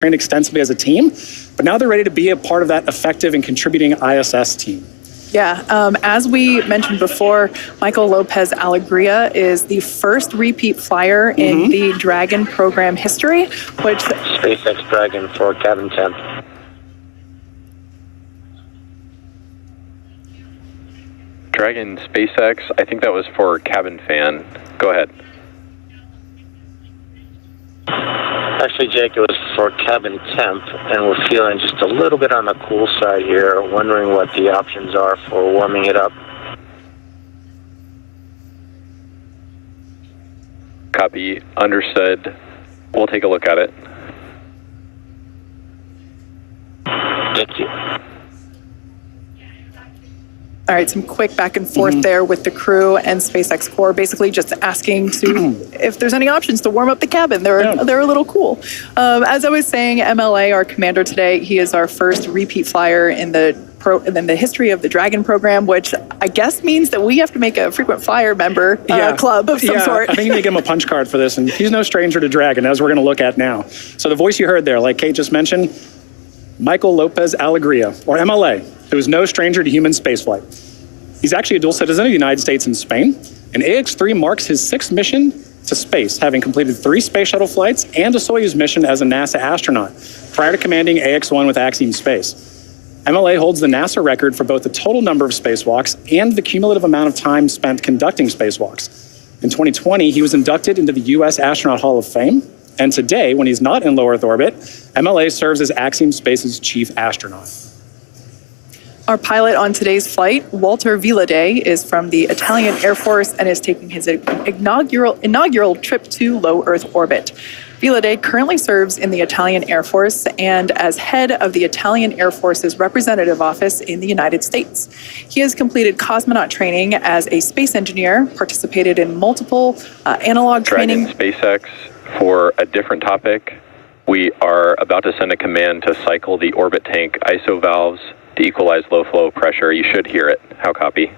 trained extensively as a team, but now they're ready to be a part of that effective and contributing ISS team. Yeah, as we mentioned before, Michael Lopez Alegria is the first repeat flyer in the Dragon program history, which SpaceX Dragon for cabin temp. Dragon SpaceX, I think that was for cabin fan. Go ahead. Actually, Jake, it was for cabin temp, and we're feeling just a little bit on the cool side here, wondering what the options are for warming it up. Copy, understood. We'll take a look at it. Thank you. All right, some quick back and forth there with the crew and SpaceX Core, basically just asking to if there's any options to warm up the cabin. They're a little cool. As I was saying, MLA, our commander today, he is our first repeat flyer in the history of the Dragon program, which I guess means that we have to make a frequent flyer member club of some sort. I think you need to give him a punch card for this, and he's no stranger to Dragon, as we're going to look at now. So the voice you heard there, like Kate just mentioned, Michael Lopez Alegria, or MLA, who is no stranger to human spaceflight. He's actually a dual citizen of the United States and Spain, and AX-3 marks his 6th mission to space, having completed 3 space shuttle flights and a Soyuz mission as a NASA astronaut, prior to commanding AX-1 with Axiom Space. MLA holds the NASA record for both the total number of spacewalks and the cumulative amount of time spent conducting spacewalks. In 2020, he was inducted into the U.S. Astronaut Hall of Fame, and today, when he's not in low Earth orbit, MLA serves as Axiom Space's chief astronaut. Our pilot on today's flight, Walter Villadei, is from the Italian Air Force and is taking his inaugural trip to low Earth orbit. Villadei currently serves in the Italian Air Force and as head of the Italian Air Force's representative office in the United States. He has completed cosmonaut training as a space engineer, participated in multiple analog training. Dragon SpaceX, for a different topic, we are about to send a command to cycle the orbit tank ISO valves to equalize low flow pressure. You should hear it. How copy?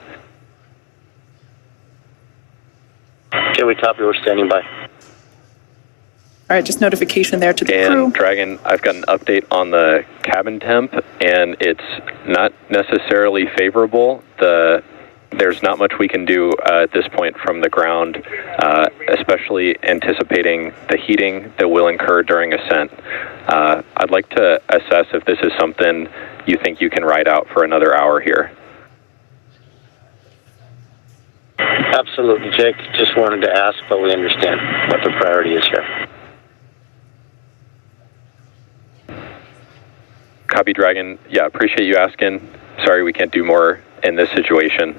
Okay, we copy. We're standing by. All right, just notification there to the crew. And Dragon, I've got an update on the cabin temp, and it's not necessarily favorable. There's not much we can do at this point from the ground, especially anticipating the heating that will incur during ascent. I'd like to assess if this is something you think you can ride out for another hour here. Absolutely, Jake. Just wanted to ask, but we understand what the priority is here. Copy, Dragon. Yeah, appreciate you asking. Sorry we can't do more in this situation.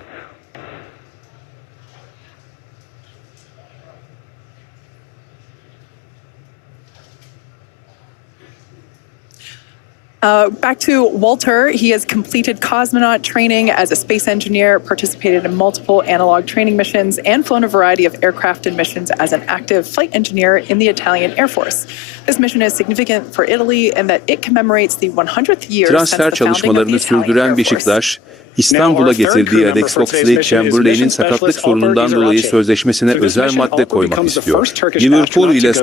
Back to Walter. He has completed cosmonaut training as a space engineer, participated in multiple analog training missions, and flown a variety of aircraft and missions as an active flight engineer in the Italian Air Force. This mission is significant for Italy in that it commemorates the 100th year since the Transfer çalışmalarını sürdüren Beşiktaş, İstanbul'a getirdiği Adex Oxlade Chamberlain'in sakatlık sorunundan dolayı sözleşmesine özel madde koymak istiyor. Liverpool ile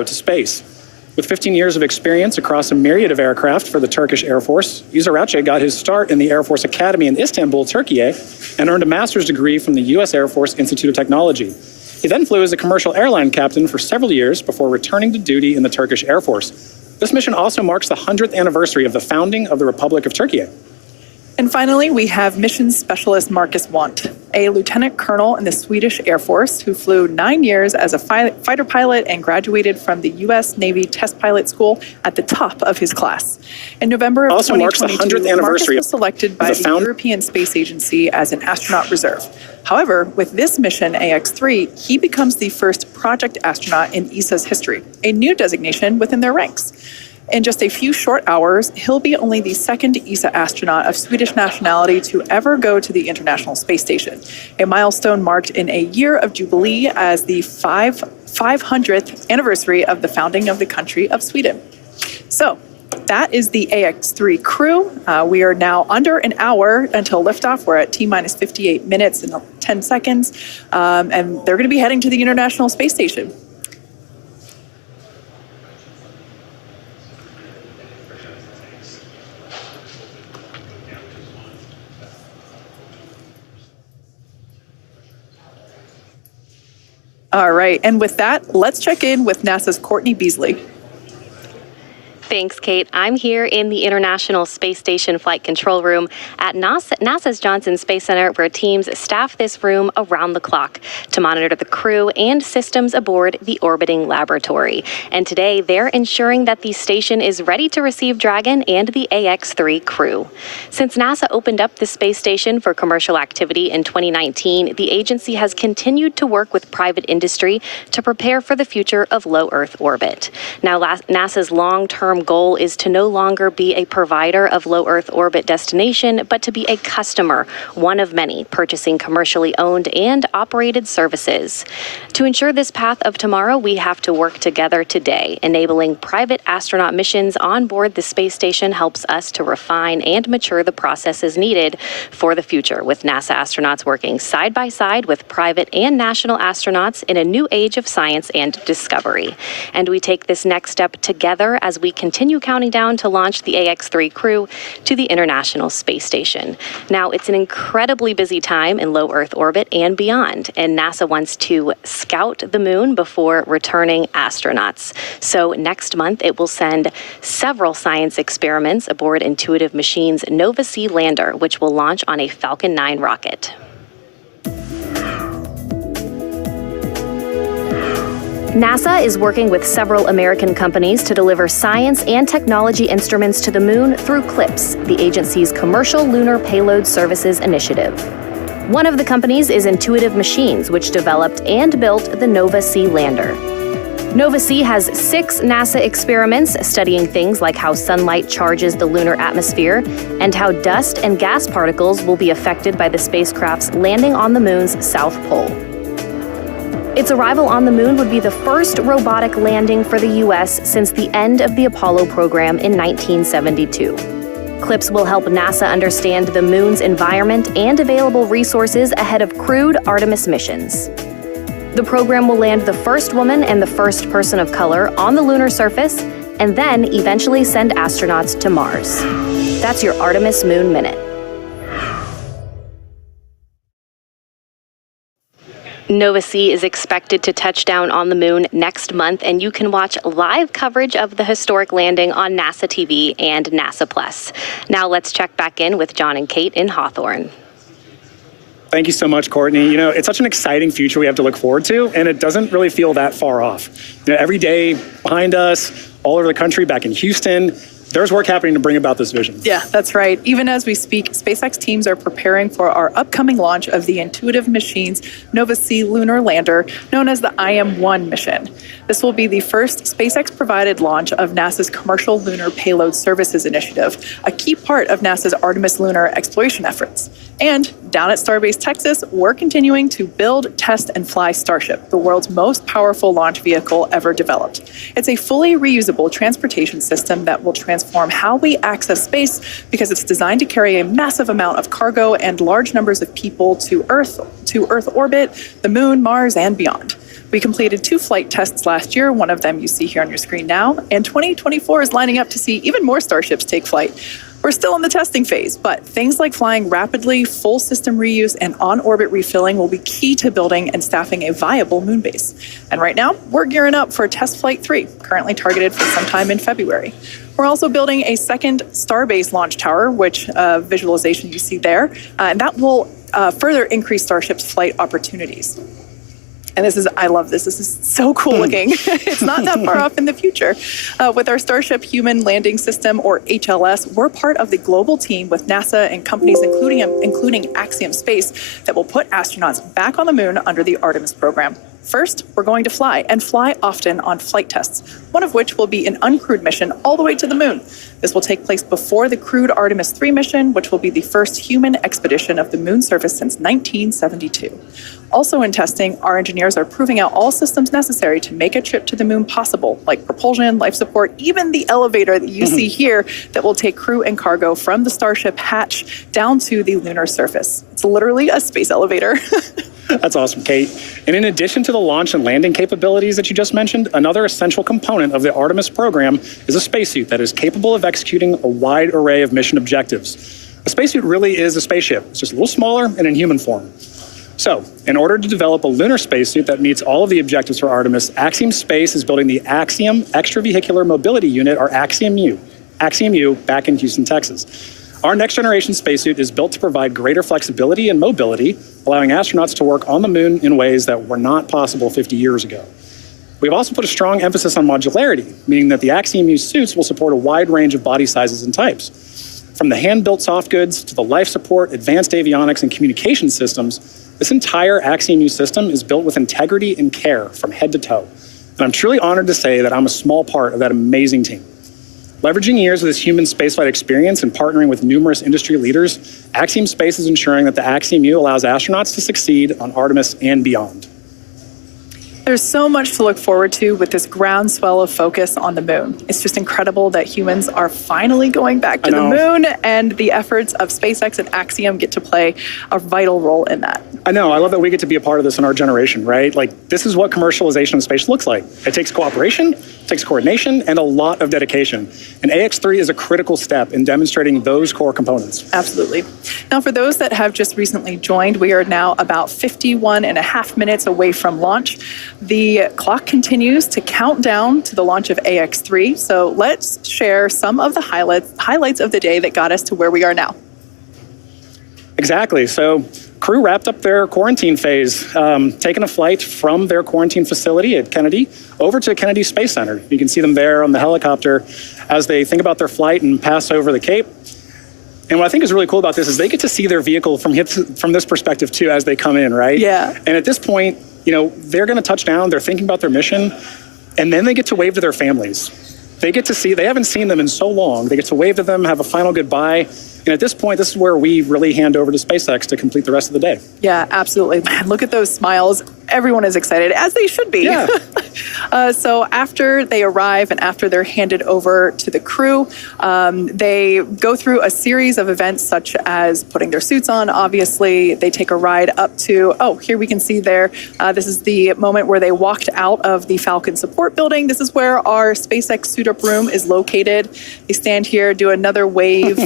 With 15 years of experience across a myriad of aircraft for the Turkish Air Force, Gezeravcı got his start in the Air Force Academy in Istanbul, Turkey, and earned a master's degree from the U.S. Air Force Institute of Technology. He then flew as a commercial airline captain for several years before returning to duty in the Turkish Air Force. This mission also marks the 100th anniversary of the founding of the Republic of Turkey. And finally, we have Mission Specialist Marcus Want, a lieutenant colonel in the Swedish Air Force who flew 9 years as a fighter pilot and graduated from the U.S. Navy Test Pilot School at the top of his class. In November of 2022, Marcus was selected by the European Space Agency as an astronaut reserve. However, with this mission, AX-3, he becomes the first project astronaut in ESA's history, a new designation within their ranks. In just a few short hours, he'll be only the second ESA astronaut of Swedish nationality to ever go to the International Space Station, a milestone marked in a year of jubilee as the 500th anniversary of the founding of the country of Sweden. So that is the AX-3 crew. We are now under an hour until liftoff. We're at T-minus 58 minutes and 10 seconds, and they're going to be heading to the International Space Station. All right. And with that, let's check in with NASA's Courtney Beasley. Thanks, Kate. I'm here in the International Space Station Flight Control Room at NASA's Johnson Space Center, where teams staff this room around the clock to monitor the crew and systems aboard the orbiting laboratory. And today, they're ensuring that the station is ready to receive Dragon and the AX-3 crew. Since NASA opened up the space station for commercial activity in 2019, the agency has continued to work with private industry to prepare for the future of low Earth orbit. Now, NASA's long-term goal is to no longer be a provider of low Earth orbit destination, but to be a customer, one of many, purchasing commercially owned and operated services. To ensure this path of tomorrow, we have to work together today. Enabling private astronaut missions on board the space station helps us to refine and mature the processes needed for the future, with NASA astronauts working side by side with private and national astronauts in a new age of science and discovery. And we take this next step together as we continue counting down to launch the AX-3 crew to the International Space Station. Now, it's an incredibly busy time in low Earth orbit and beyond, and NASA wants to scout the moon before returning astronauts. So next month, it will send several science experiments aboard Intuitive Machines' Nova-C lander, which will launch on a Falcon 9 rocket. NASA is working with several American companies to deliver science and technology instruments to the moon through CLPS, the agency's Commercial Lunar Payload Services initiative. One of the companies is Intuitive Machines, which developed and built the Nova-C lander. Nova-C has 6 NASA experiments studying things like how sunlight charges the lunar atmosphere and how dust and gas particles will be affected by the spacecraft's landing on the moon's south pole. Its arrival on the moon would be the first robotic landing for the U.S. since the end of the Apollo program in 1972. CLPS will help NASA understand the moon's environment and available resources ahead of crewed Artemis missions. The program will land the first woman and the first person of color on the lunar surface, and then eventually send astronauts to Mars. That's your Artemis Moon Minute. Nova-C is expected to touch down on the moon next month, and you can watch live coverage of the historic landing on NASA TV and NASA Plus. Now let's check back in with John and Kate in Hawthorne. Thank you so much, Courtney. You know, it's such an exciting future we have to look forward to, and it doesn't really feel that far off. You know, every day behind us, all over the country, back in Houston, there's work happening to bring about this vision. Yeah, that's right. Even as we speak, SpaceX teams are preparing for our upcoming launch of the Intuitive Machines Nova-C lunar lander, known as the IM-1 mission. This will be the first SpaceX-provided launch of NASA's Commercial Lunar Payload Services initiative, a key part of NASA's Artemis lunar exploration efforts. And down at Starbase, Texas, we're continuing to build, test, and fly Starship, the world's most powerful launch vehicle ever developed. It's a fully reusable transportation system that will transform how we access space because it's designed to carry a massive amount of cargo and large numbers of people to Earth orbit, the moon, Mars, and beyond. We completed 2 flight tests last year, one of them you see here on your screen now, and 2024 is lining up to see even more Starships take flight. We're still in the testing phase, but things like flying rapidly, full system reuse, and on-orbit refilling will be key to building and staffing a viable moon base. And right now, we're gearing up for Test Flight 3, currently targeted for sometime in February. We're also building a second Starbase launch tower, which visualization you see there, and that will further increase Starship's flight opportunities. And I love this. This is so cool looking. It's not that far off in the future. With our Starship Human Landing System, or HLS, we're part of the global team with NASA and companies, including Axiom Space, that will put astronauts back on the moon under the Artemis program. First, we're going to fly, and fly often on flight tests, one of which will be an uncrewed mission all the way to the moon. This will take place before the crewed Artemis 3 mission, which will be the first human expedition of the moon surface since 1972. Also in testing, our engineers are proving out all systems necessary to make a trip to the moon possible, like propulsion, life support, even the elevator that you see here that will take crew and cargo from the Starship hatch down to the lunar surface. It's literally a space elevator. That's awesome, Kate. And in addition to the launch and landing capabilities that you just mentioned, another essential component of the Artemis program is a spacesuit that is capable of executing a wide array of mission objectives. A spacesuit really is a spaceship. It's just a little smaller and in human form. So, in order to develop a lunar spacesuit that meets all of the objectives for Artemis, Axiom Space is building the Axiom Extravehicular Mobility Unit, or Axiom-U, back in Houston, Texas. Our next generation spacesuit is built to provide greater flexibility and mobility, allowing astronauts to work on the moon in ways that were not possible 50 years ago. We've also put a strong emphasis on modularity, meaning that the Axiom-U suits will support a wide range of body sizes and types. From the hand-built soft goods to the life support, advanced avionics, and communication systems, this entire Axiom-U system is built with integrity and care from head to toe. And I'm truly honored to say that I'm a small part of that amazing team. Leveraging years of this human spaceflight experience and partnering with numerous industry leaders, Axiom Space is ensuring that the Axiom-U allows astronauts to succeed on Artemis and beyond. There's so much to look forward to with this groundswell of focus on the moon. It's just incredible that humans are finally going back to the moon, and the efforts of SpaceX and Axiom get to play a vital role in that. I know. I love that we get to be a part of this in our generation, right? Like, this is what commercialization of space looks like. It takes cooperation, it takes coordination, and a lot of dedication. And AX3 is a critical step in demonstrating those core components. Absolutely. Now, for those that have just recently joined, we are now about 51 and a half minutes away from launch. The clock continues to count down to the launch of AX3. So let's share some of the highlights of the day that got us to where we are now. Exactly. So crew wrapped up their quarantine phase, taking a flight from their quarantine facility at Kennedy over to Kennedy Space Center. You can see them there on the helicopter as they think about their flight and pass over the Cape. And what I think is really cool about this is they get to see their vehicle from this perspective too as they come in, right? Yeah. And at this point, you know, they're going to touch down, they're thinking about their mission, and then they get to wave to their families. They get to see, they haven't seen them in so long, they get to wave to them, have a final goodbye. And at this point, this is where we really hand over to SpaceX to complete the rest of the day. Yeah, absolutely. Man, look at those smiles. Everyone is excited, as they should be. Yeah. So after they arrive and after they're handed over to the crew, they go through a series of events such as putting their suits on. Obviously, they take a ride up to, here we can see there. This is the moment where they walked out of the Falcon support building. This is where our SpaceX suit-up room is located. They stand here, do another wave.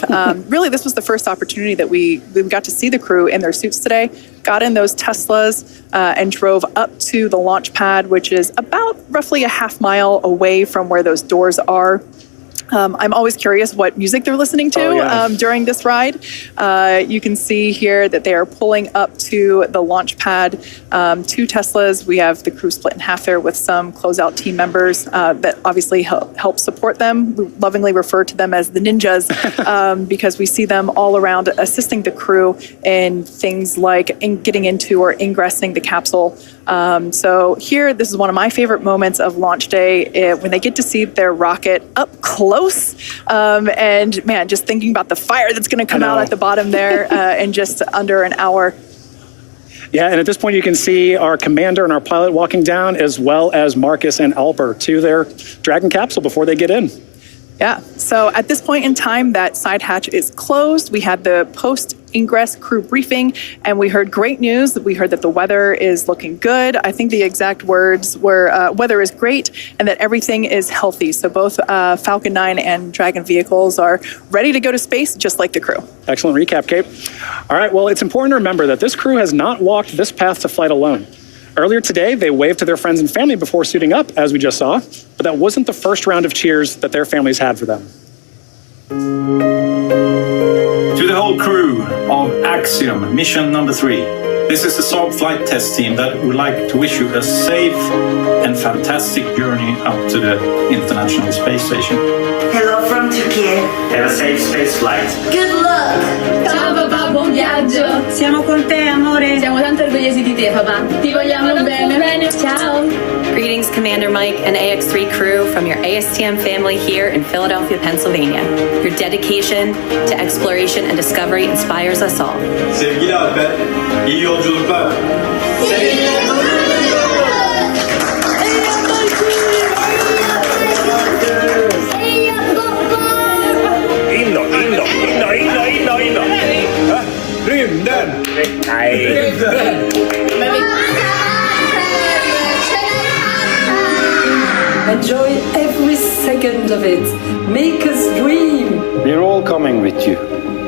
Really, this was the first opportunity that we got to see the crew in their suits today. Got in those Teslas and drove up to the launch pad, which is about roughly a half mile away from where those doors are. I'm always curious what music they're listening to during this ride. You can see here that they are pulling up to the launch pad, 2 Teslas. We have the crew split in half there with some closeout team members that obviously help support them. We lovingly refer to them as the ninjas because we see them all around assisting the crew in things like getting into or ingressing the capsule. So here, this is one of my favorite moments of launch day when they get to see their rocket up close. And man, just thinking about the fire that's going to come out at the bottom there in just under an hour. Yeah, and at this point you can see our commander and our pilot walking down, as well as Marcus and Alper to their Dragon capsule before they get in. Yeah, so at this point in time, that side hatch is closed. We had the post-ingress crew briefing, and we heard great news. We heard that the weather is looking good. I think the exact words were, weather is great, and that everything is healthy. So both Falcon 9 and Dragon vehicles are ready to go to space, just like the crew. Excellent recap, Kate. All right, well, it's important to remember that this crew has not walked this path to flight alone. Earlier today, they waved to their friends and family before suiting up, as we just saw, but that wasn't the first round of cheers that their families had for them. To the whole crew of Axiom, mission number 3. This is the Saab flight test team that would like to wish you a safe and fantastic journey up to the International Space Station. Hello from Turkey. Have a safe space flight. Good luck. Ciao papà, buon viaggio. Siamo con te, amore. Siamo tanto orgogliosi di te, papà. Ti vogliamo bene. Ciao. Greetings, Commander Mike and AX3 crew from your ASTM family here in Philadelphia, Pennsylvania. Your dedication to exploration and discovery inspires us all. Sevgili Alper, iyi yolculuklar. Rymden! Nej. Enjoy every second of it. Make us dream. We're all coming with you.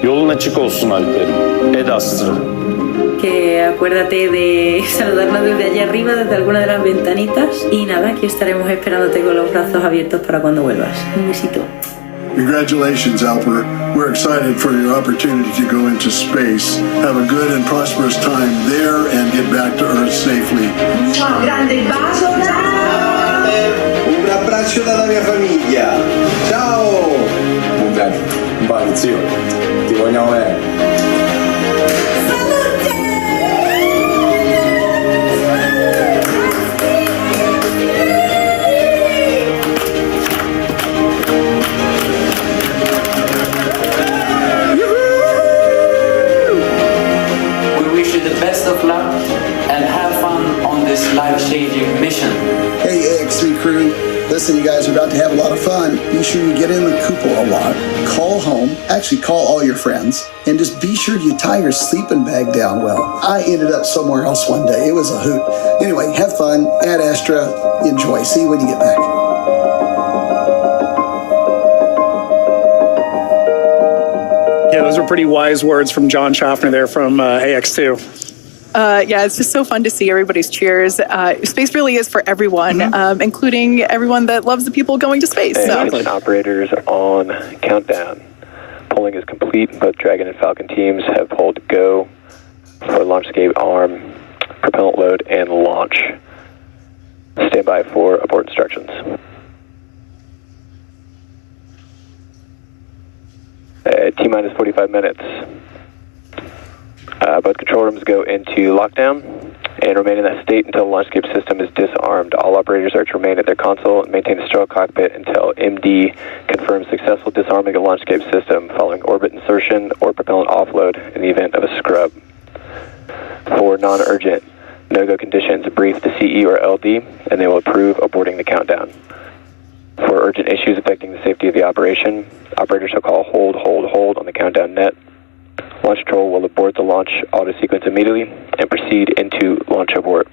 Yolun açık olsun Alper'im. Ed Astra. que acuérdate de saludarnos desde allá arriba, desde alguna de las ventanitas. Y nada, aquí estaremos esperándote con los brazos abiertos para cuando vuelvas. Un besito. Congratulations, Alper. We're excited for your opportunity to go into space. Have a good and prosperous time there and get back to Earth safely. Un grande bacio. Un abbraccio dalla mia famiglia. Ciao! Un bacio, zio. Ti vogliamo bene. Life-changing mission. Hey, AX3 crew. Listen, you guys are about to have a lot of fun. Be sure you get in the cupola a lot. Call home. Actually, call all your friends. And just be sure you tie your sleeping bag down well. I ended up somewhere else one day. It was a hoot. Anyway, have fun. Ad Astra. Enjoy. See you when you get back. Yeah, those are pretty wise words from John Schaffner there from AX2. Yeah, it's just so fun to see everybody's cheers. Space really is for everyone, including everyone that loves the people going to space. And operators on countdown. Polling is complete. Both Dragon and Falcon teams have pulled go for launch escape arm, propellant load, and launch. Stand by for abort instructions. T-minus 45 minutes. Both control rooms go into lockdown and remain in that state until the launch escape system is disarmed. All operators are to remain at their console and maintain a sterile cockpit until MD confirms successful disarming of the launch escape system following orbit insertion or propellant offload in the event of a scrub. For non-urgent no-go conditions, brief the CE or LD and they will approve aborting the countdown. For urgent issues affecting the safety of the operation, operators shall call hold on the countdown net. Launch control will abort the launch auto sequence immediately and proceed into launch abort.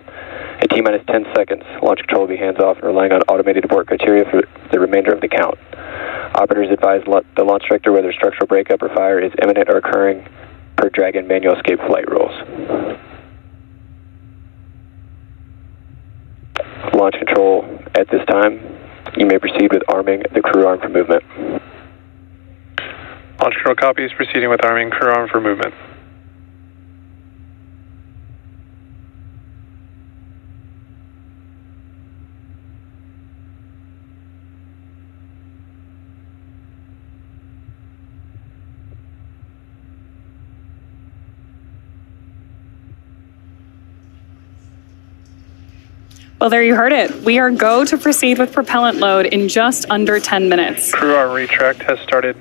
At T-minus 10 seconds, launch control will be hands-off and relying on automated abort criteria for the remainder of the count. Operators advise the launch director whether structural breakup or fire is imminent or occurring per Dragon manual escape flight rules. Launch control at this time. You may proceed with arming the crew arm for movement. Launch control copies, proceeding with arming crew arm for movement. Well, there you heard it. We are go to proceed with propellant load in just under 10 minutes. Crew arm retract has started.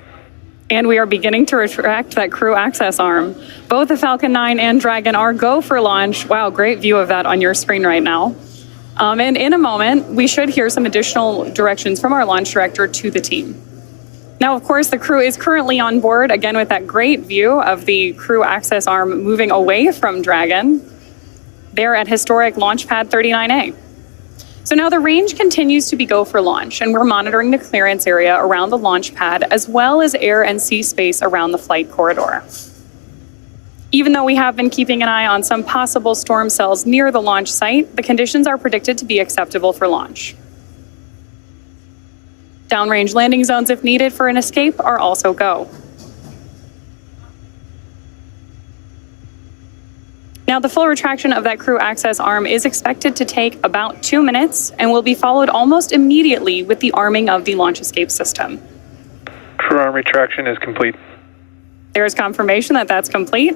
And we are beginning to retract that crew access arm. Both the Falcon 9 and Dragon are go for launch. Wow, great view of that on your screen right now. And in a moment, we should hear some additional directions from our launch director to the team. Now, of course, the crew is currently on board, again, with that great view of the crew access arm moving away from Dragon. They're at historic Launch Pad 39A. So now the range continues to be go for launch, and we're monitoring the clearance area around the launch pad as well as air and sea space around the flight corridor. Even though we have been keeping an eye on some possible storm cells near the launch site, the conditions are predicted to be acceptable for launch. Downrange landing zones, if needed for an escape, are also go. Now, the full retraction of that crew access arm is expected to take about 2 minutes and will be followed almost immediately with the arming of the launch escape system. Crew arm retraction is complete. There is confirmation that that's complete.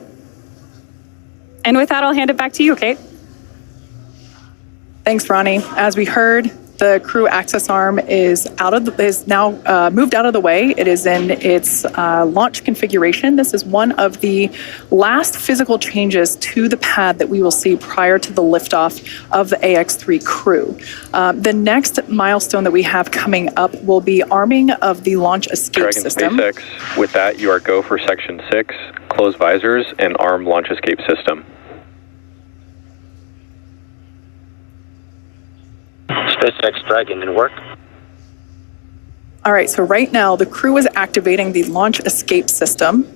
And with that, I'll hand it back to you, Kate. Thanks, Ronnie. As we heard, the crew access arm is now moved out of the way. It is in its launch configuration. This is one of the last physical changes to the pad that we will see prior to the liftoff of the AX-3 crew. The next milestone that we have coming up will be arming of the launch escape Dragon system. SpaceX, with that, you are go for Section 6, close visors, and arm launch escape system. SpaceX Dragon in work. All right, so right now the crew is activating the launch escape system.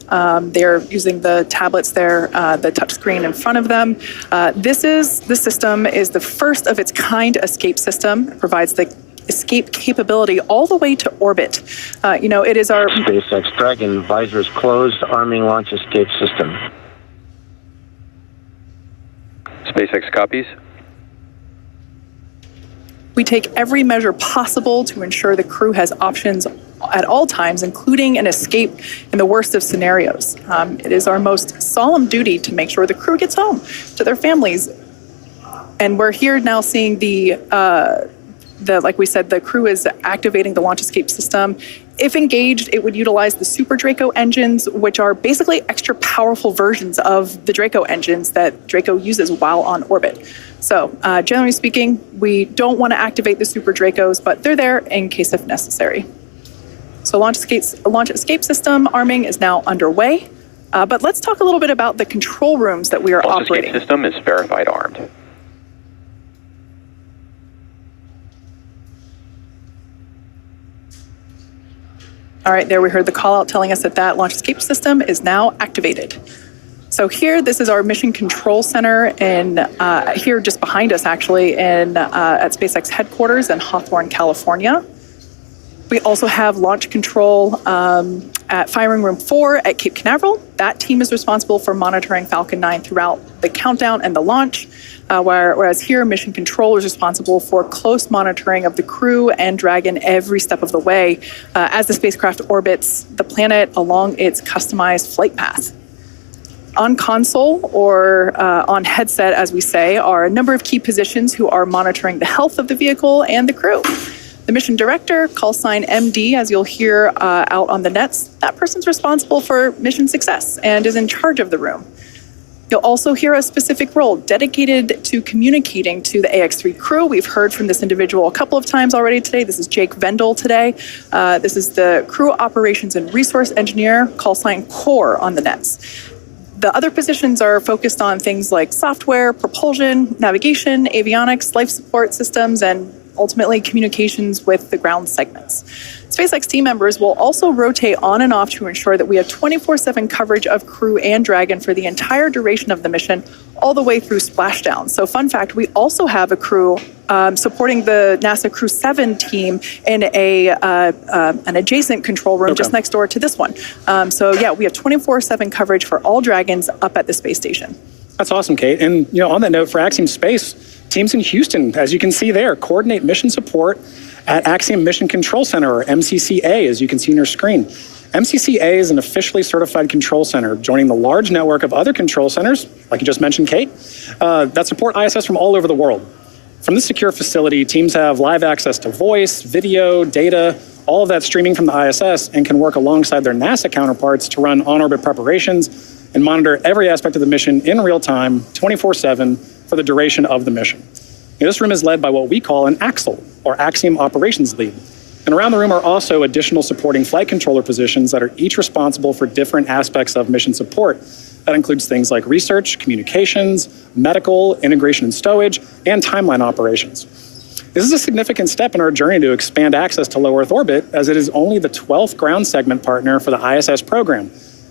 They're using the tablets there, the touchscreen in front of them. The system is the first of its kind escape system. It provides the escape capability all the way to orbit. It is our SpaceX Dragon visors closed, arming launch escape system. SpaceX copies. We take every measure possible to ensure the crew has options at all times, including an escape in the worst of scenarios. It is our most solemn duty to make sure the crew gets home to their families. And we're here now seeing like we said, the crew is activating the launch escape system. If engaged, it would utilize the Super Draco engines, which are basically extra powerful versions of the Draco engines that Draco uses while on orbit. So generally speaking, we don't want to activate the Super Dracos, but they're there in case if necessary. So launch escape system arming is now underway. But let's talk a little bit about the control rooms that we are operating. Launch escape system is verified armed. All right, there we heard the call out telling us that launch escape system is now activated. So here, this is our mission control center, and here just behind us, actually, at SpaceX headquarters in Hawthorne, California. We also have launch control at Firing Room 4 at Cape Canaveral. That team is responsible for monitoring Falcon 9 throughout the countdown and the launch, whereas here, mission control is responsible for close monitoring of the crew and Dragon every step of the way as the spacecraft orbits the planet along its customized flight path. On console, or on headset, as we say, are a number of key positions who are monitoring the health of the vehicle and the crew. The mission director, call sign MD, as you'll hear out on the nets, that person's responsible for mission success and is in charge of the room. You'll also hear a specific role dedicated to communicating to the AX3 crew. We've heard from this individual a couple of times already today. This is Jake Vendel today. This is the crew operations and resource engineer, call sign CORE on the nets. The other positions are focused on things like software, propulsion, navigation, avionics, life support systems, and ultimately communications with the ground segments. SpaceX team members will also rotate on and off to ensure that we have 24/7 coverage of crew and Dragon for the entire duration of the mission, all the way through splashdown. So fun fact, we also have a crew supporting the NASA Crew 7 team in an adjacent control room just next door to this one. So yeah, we have 24/7 coverage for all Dragons up at the space station. That's awesome, Kate. And on that note, for Axiom Space, teams in Houston, as you can see there, coordinate mission support at Axiom Mission Control Center, or MCCA, as you can see on your screen. MCCA is an officially certified control center, joining the large network of other control centers, like you just mentioned, Kate, that support ISS from all over the world. From this secure facility, teams have live access to voice, video, data, all of that streaming from the ISS, and can work alongside their NASA counterparts to run on-orbit preparations and monitor every aspect of the mission in real time, 24/7, for the duration of the mission. This room is led by what we call an AXL, or Axiom Operations Lead. And around the room are also additional supporting flight controller positions that are each responsible for different aspects of mission support. That includes things like research, communications, medical, integration and stowage, and timeline operations. This is a significant step in our journey to expand access to low Earth orbit, as it is only the 12th ground segment partner for the ISS program.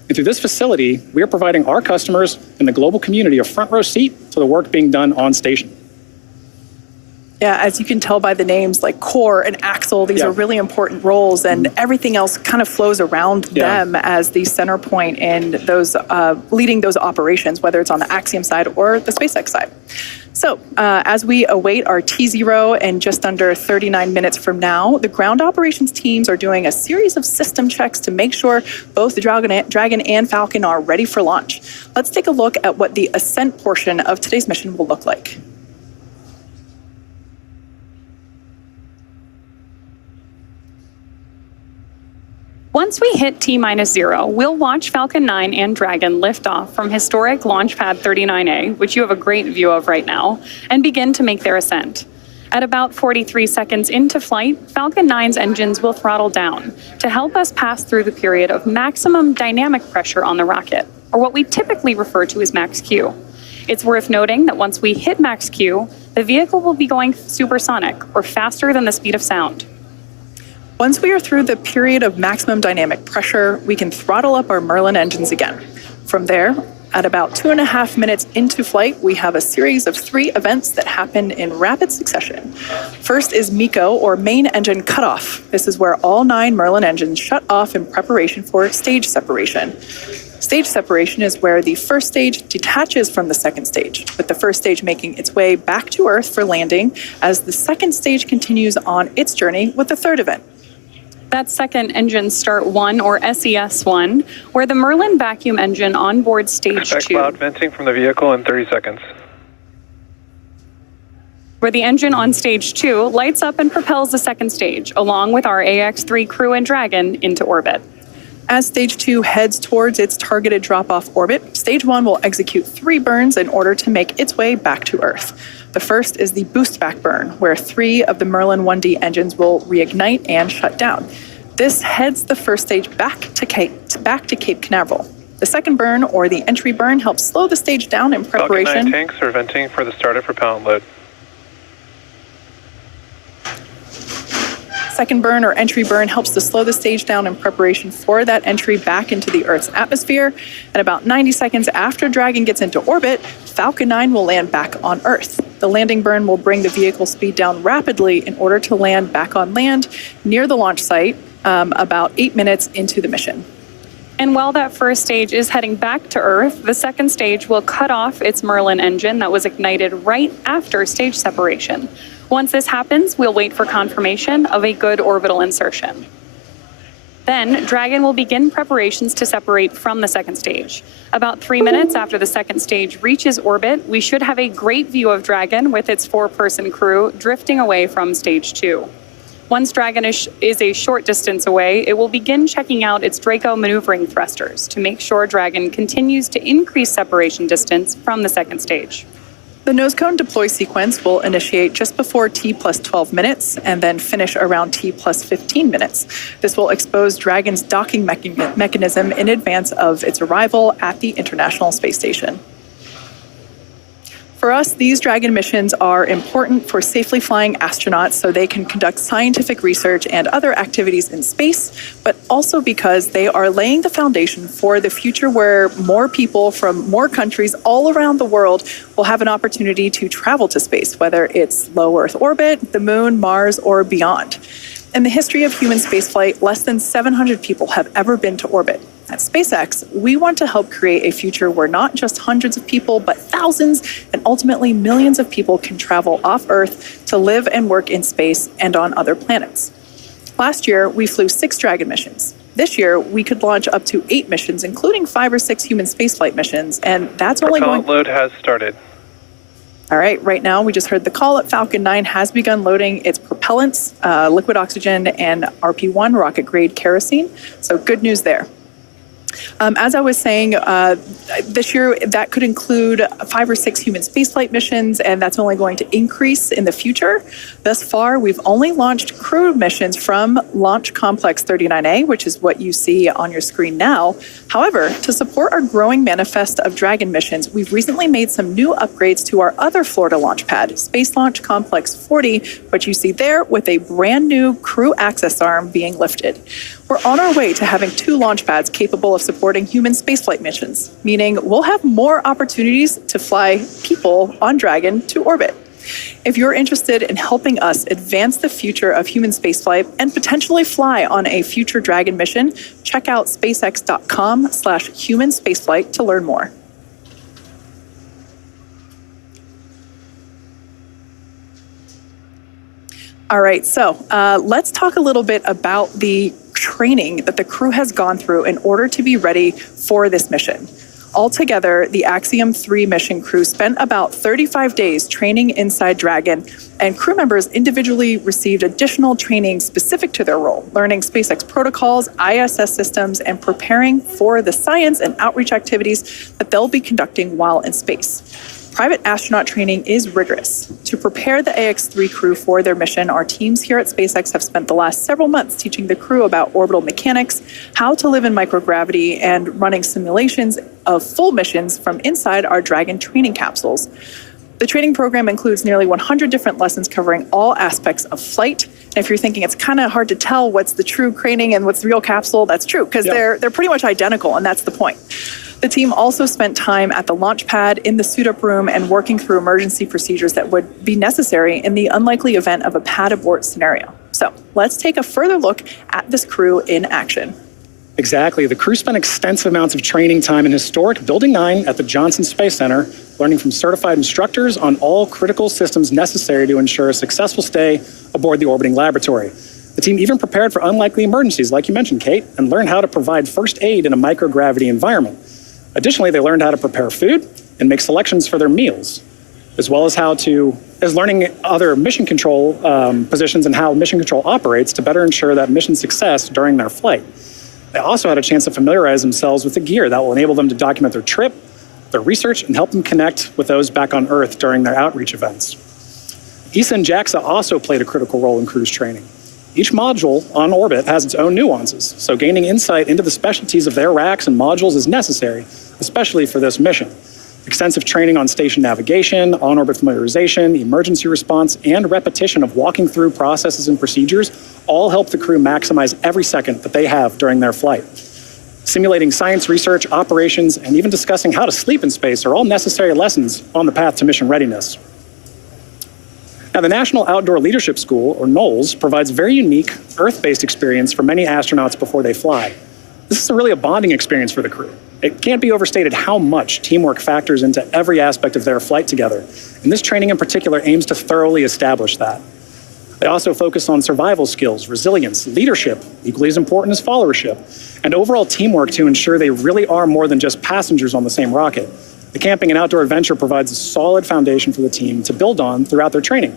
And through this facility, we are providing our customers and the global community a front row seat to the work being done on station. Yeah, as you can tell by the names like CORE and AXL, these are really important roles, and everything else kind of flows around them as the center point in those leading those operations, whether it's on the Axiom side or the SpaceX side. So as we await our T0 in just under 39 minutes from now, the ground operations teams are doing a series of system checks to make sure both the Dragon and Falcon are ready for launch. Let's take a look at what the ascent portion of today's mission will look like. Once we hit T-0, we'll watch Falcon 9 and Dragon lift off from historic Launch Pad 39A, which you have a great view of right now, and begin to make their ascent. At about 43 seconds into flight, Falcon 9's engines will throttle down to help us pass through the period of maximum dynamic pressure on the rocket, or what we typically refer to as max Q. It's worth noting that once we hit max Q, the vehicle will be going supersonic, or faster than the speed of sound. Once we are through the period of maximum dynamic pressure, we can throttle up our Merlin engines again. From there, at about 2.5 minutes into flight, we have a series of 3 events that happen in rapid succession. First is MECO, or main engine cutoff. This is where all 9 Merlin engines shut off in preparation for stage separation. Stage separation is where the first stage detaches from the second stage, with the first stage making its way back to Earth for landing as the second stage continues on its journey with the third event. That's second engine start 1, or SES1, where the Merlin vacuum engine on board stage Expect 2. loud venting from the vehicle in 30 seconds. Where the engine on stage 2 lights up and propels the second stage, along with our AX3 crew and Dragon, into orbit. As stage 2 heads towards its targeted drop-off orbit, stage 1 will execute 3 burns in order to make its way back to Earth. The first is the boost back burn, where 3 of the Merlin 1D engines will reignite and shut down. This heads the first stage back to Cape Canaveral. The second burn, or the entry burn, helps slow the stage down in preparation. Falcon 9 tanks are venting for the start of propellant load. Second burn, or entry burn, helps to slow the stage down in preparation for that entry back into the Earth's atmosphere. And about 90 seconds after Dragon gets into orbit, Falcon 9 will land back on Earth. The landing burn will bring the vehicle speed down rapidly in order to land back on land near the launch site about 8 minutes into the mission. And while that first stage is heading back to Earth, the second stage will cut off its Merlin engine that was ignited right after stage separation. Once this happens, we'll wait for confirmation of a good orbital insertion. Then, Dragon will begin preparations to separate from the second stage. About 3 minutes after the second stage reaches orbit, we should have a great view of Dragon with its 4-person crew drifting away from stage 2. Once Dragon is a short distance away, it will begin checking out its Draco maneuvering thrusters to make sure Dragon continues to increase separation distance from the second stage. The nose cone deploy sequence will initiate just before T plus 12 minutes and then finish around T plus 15 minutes. This will expose Dragon's docking mechanism in advance of its arrival at the International Space Station. For us, these Dragon missions are important for safely flying astronauts so they can conduct scientific research and other activities in space, but also because they are laying the foundation for the future where more people from more countries all around the world will have an opportunity to travel to space, whether it's low Earth orbit, the moon, Mars, or beyond. In the history of human spaceflight, less than 700 people have ever been to orbit. At SpaceX, we want to help create a future where not just hundreds of people, but thousands and ultimately millions of people can travel off Earth to live and work in space and on other planets. Last year, we flew 6 Dragon missions. This year, we could launch up to 8 missions, including 5 or 6 human spaceflight missions, and that's only going... Propellant load has started. All right, right now we just heard the call that Falcon 9 has begun loading its propellants, liquid oxygen, and RP-1 rocket-grade kerosene, so good news there. As I was saying, this year that could include 5 or 6 human spaceflight missions, and that's only going to increase in the future. Thus far, we've only launched crew missions from Launch Complex 39A, which is what you see on your screen now. However, to support our growing manifest of Dragon missions, we've recently made some new upgrades to our other Florida launch pad, Space Launch Complex 40, which you see there with a brand new crew access arm being lifted. We're on our way to having 2 launch pads capable of supporting human spaceflight missions, meaning we'll have more opportunities to fly people on Dragon to orbit. If you're interested in helping us advance the future of human spaceflight and potentially fly on a future Dragon mission, check out spacex.com/human spaceflight to learn more. All right, so let's talk a little bit about the training that the crew has gone through in order to be ready for this mission. Altogether, the Axiom-3 mission crew spent about 35 days training inside Dragon, and crew members individually received additional training specific to their role, learning SpaceX protocols, ISS systems, and preparing for the science and outreach activities that they'll be conducting while in space. Private astronaut training is rigorous. To prepare the AX-3 crew for their mission, our teams here at SpaceX have spent the last several months teaching the crew about orbital mechanics, how to live in microgravity, and running simulations of full missions from inside our Dragon training capsules. The training program includes nearly 100 different lessons covering all aspects of flight. And if you're thinking it's kind of hard to tell what's the true training and what's the real capsule, that's true, because they're pretty much identical, and that's the point. The team also spent time at the launch pad, in the suit-up room, and working through emergency procedures that would be necessary in the unlikely event of a pad abort scenario. So let's take a further look at this crew in action. Exactly. The crew spent extensive amounts of training time in historic Building 9 at the Johnson Space Center, learning from certified instructors on all critical systems necessary to ensure a successful stay aboard the orbiting laboratory. The team even prepared for unlikely emergencies, like you mentioned, Kate, and learned how to provide first aid in a microgravity environment. Additionally, they learned how to prepare food and make selections for their meals, as well as learning other mission control positions and how mission control operates to better ensure that mission success during their flight. They also had a chance to familiarize themselves with the gear that will enable them to document their trip, their research, and help them connect with those back on Earth during their outreach events. ESA and JAXA also played a critical role in cruise training. Each module on orbit has its own nuances, so gaining insight into the specialties of their racks and modules is necessary, especially for this mission. Extensive training on station navigation, on-orbit familiarization, emergency response, and repetition of walking through processes and procedures all help the crew maximize every second that they have during their flight. Simulating science research, operations, and even discussing how to sleep in space are all necessary lessons on the path to mission readiness. Now, the National Outdoor Leadership School, or NOLS, provides a very unique Earth-based experience for many astronauts before they fly. This is really a bonding experience for the crew. It can't be overstated how much teamwork factors into every aspect of their flight together, and this training in particular aims to thoroughly establish that. They also focus on survival skills, resilience, leadership, equally as important as followership, and overall teamwork to ensure they really are more than just passengers on the same rocket. The camping and outdoor adventure provides a solid foundation for the team to build on throughout their training.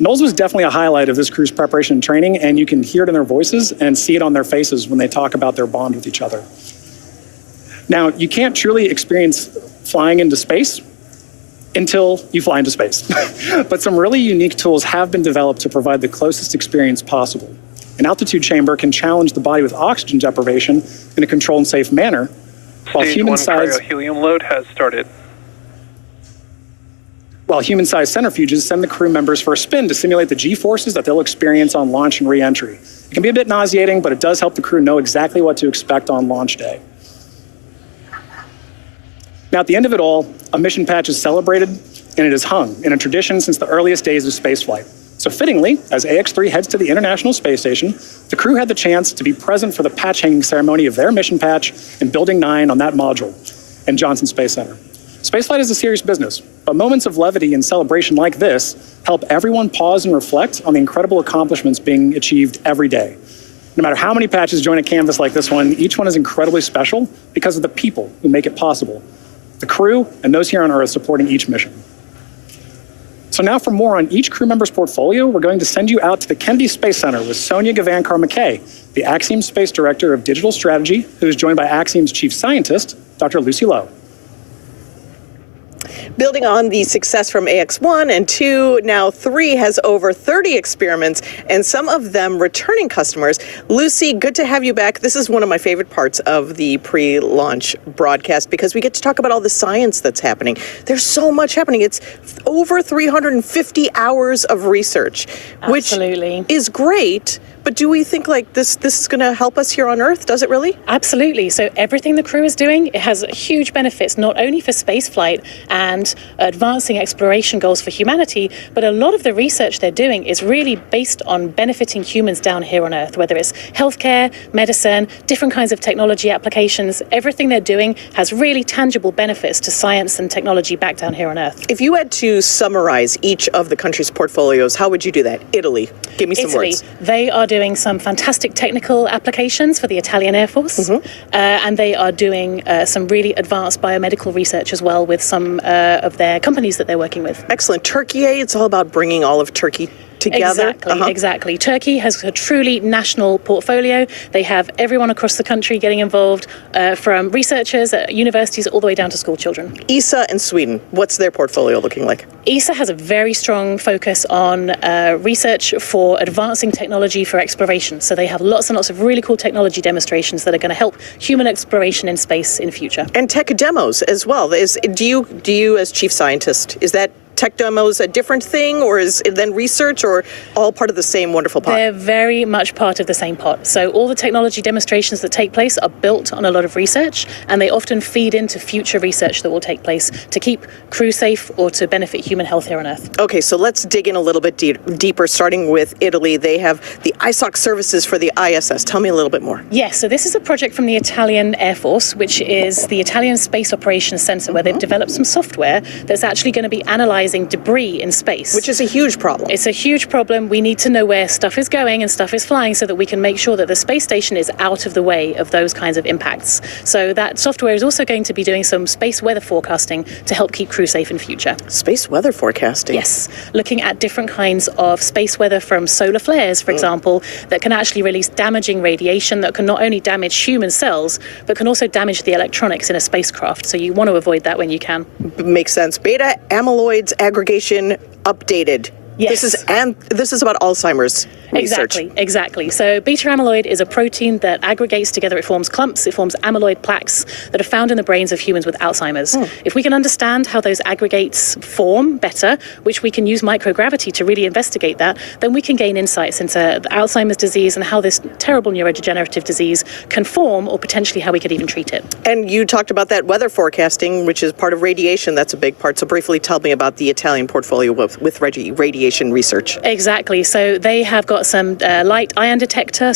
NOLS was definitely a highlight of this crew's preparation and training, and you can hear it in their voices and see it on their faces when they talk about their bond with each other. Now, you can't truly experience flying into space until you fly into space. But some really unique tools have been developed to provide the closest experience possible. An altitude chamber can challenge the body with oxygen deprivation in a controlled and safe manner, while Stage 1 cryo-helium load has started. While human-sized centrifuges send the crew members for a spin to simulate the G-forces that they'll experience on launch and re-entry. It can be a bit nauseating, but it does help the crew know exactly what to expect on launch day. Now, at the end of it all, a mission patch is celebrated, and it is hung in a tradition since the earliest days of spaceflight. So fittingly, as AX-3 heads to the International Space Station, the crew had the chance to be present for the patch-hanging ceremony of their mission patch in Building 9 on that module in Johnson Space Center. Spaceflight is a serious business, but moments of levity and celebration like this help everyone pause and reflect on the incredible accomplishments being achieved every day. No matter how many patches join a canvas like this one, each one is incredibly special because of the people who make it possible. The crew and those here on Earth supporting each mission. So now for more on each crew member's portfolio, we're going to send you out to the Kennedy Space Center with Sonia Gavankar-McKay, the Axiom Space Director of Digital Strategy, who is joined by Axiom's Chief Scientist, Dr. Lucy Lowe. Building on the success from AX-1 and 2, now 3 has over 30 experiments, and some of them returning customers. Lucy, good to have you back. This is one of my favorite parts of the pre-launch broadcast because we get to talk about all the science that's happening. There's so much happening. It's over 350 hours of research, which is great. But do we think like this is going to help us here on Earth? Does it really? Absolutely. So everything the crew is doing, it has huge benefits, not only for spaceflight and advancing exploration goals for humanity, but a lot of the research they're doing is really based on benefiting humans down here on Earth, whether it's healthcare, medicine, different kinds of technology applications. Everything they're doing has really tangible benefits to science and technology back down here on Earth. If you had to summarize each of the country's portfolios, how would you do that? Italy, give me some words. They are doing some fantastic technical applications for the Italian Air Force, and they are doing some really advanced biomedical research as well with some of their companies that they're working with. Excellent. Turkey, it's all about bringing all of Turkey together. Exactly. Turkey has a truly national portfolio. They have everyone across the country getting involved, from researchers at universities all the way down to school children. ESA and Sweden, what's their portfolio looking like? ESA has a very strong focus on research for advancing technology for exploration. So they have lots and lots of really cool technology demonstrations that are going to help human exploration in space in future. And tech demos as well. Do you as chief scientist, is that tech demos a different thing, or is it then research, or all part of the same wonderful pot? They're very much part of the same pot. So all the technology demonstrations that take place are built on a lot of research, and they often feed into future research that will take place to keep crew safe or to benefit human health here on Earth. Okay, so let's dig in a little bit deeper, starting with Italy. They have the ISOC services for the ISS. Tell me a little bit more. Yes, so this is a project from the Italian Air Force, which is the Italian Space Operations Center, where they've developed some software that's actually going to be analyzing debris in space. Which is a huge problem. It's a huge problem. We need to know where stuff is going and stuff is flying so that we can make sure that the space station is out of the way of those kinds of impacts. So that software is also going to be doing some space weather forecasting to help keep crew safe in future. Space weather forecasting? Yes, looking at different kinds of space weather from solar flares, for example, that can actually release damaging radiation that can not only damage human cells, but can also damage the electronics in a spacecraft. So you want to avoid that when you can. Makes sense. Beta amyloids aggregation updated. Yes. This is about Alzheimer's research. Exactly. So beta amyloid is a protein that aggregates together. It forms clumps. It forms amyloid plaques that are found in the brains of humans with Alzheimer's. If we can understand how those aggregates form better, which we can use microgravity to really investigate that, then we can gain insights into the Alzheimer's disease and how this terrible neurodegenerative disease can form, or potentially how we could even treat it. And you talked about that weather forecasting, which is part of radiation. That's a big part. So briefly tell me about the Italian portfolio with radiation research. Exactly. So they have got some light ion detector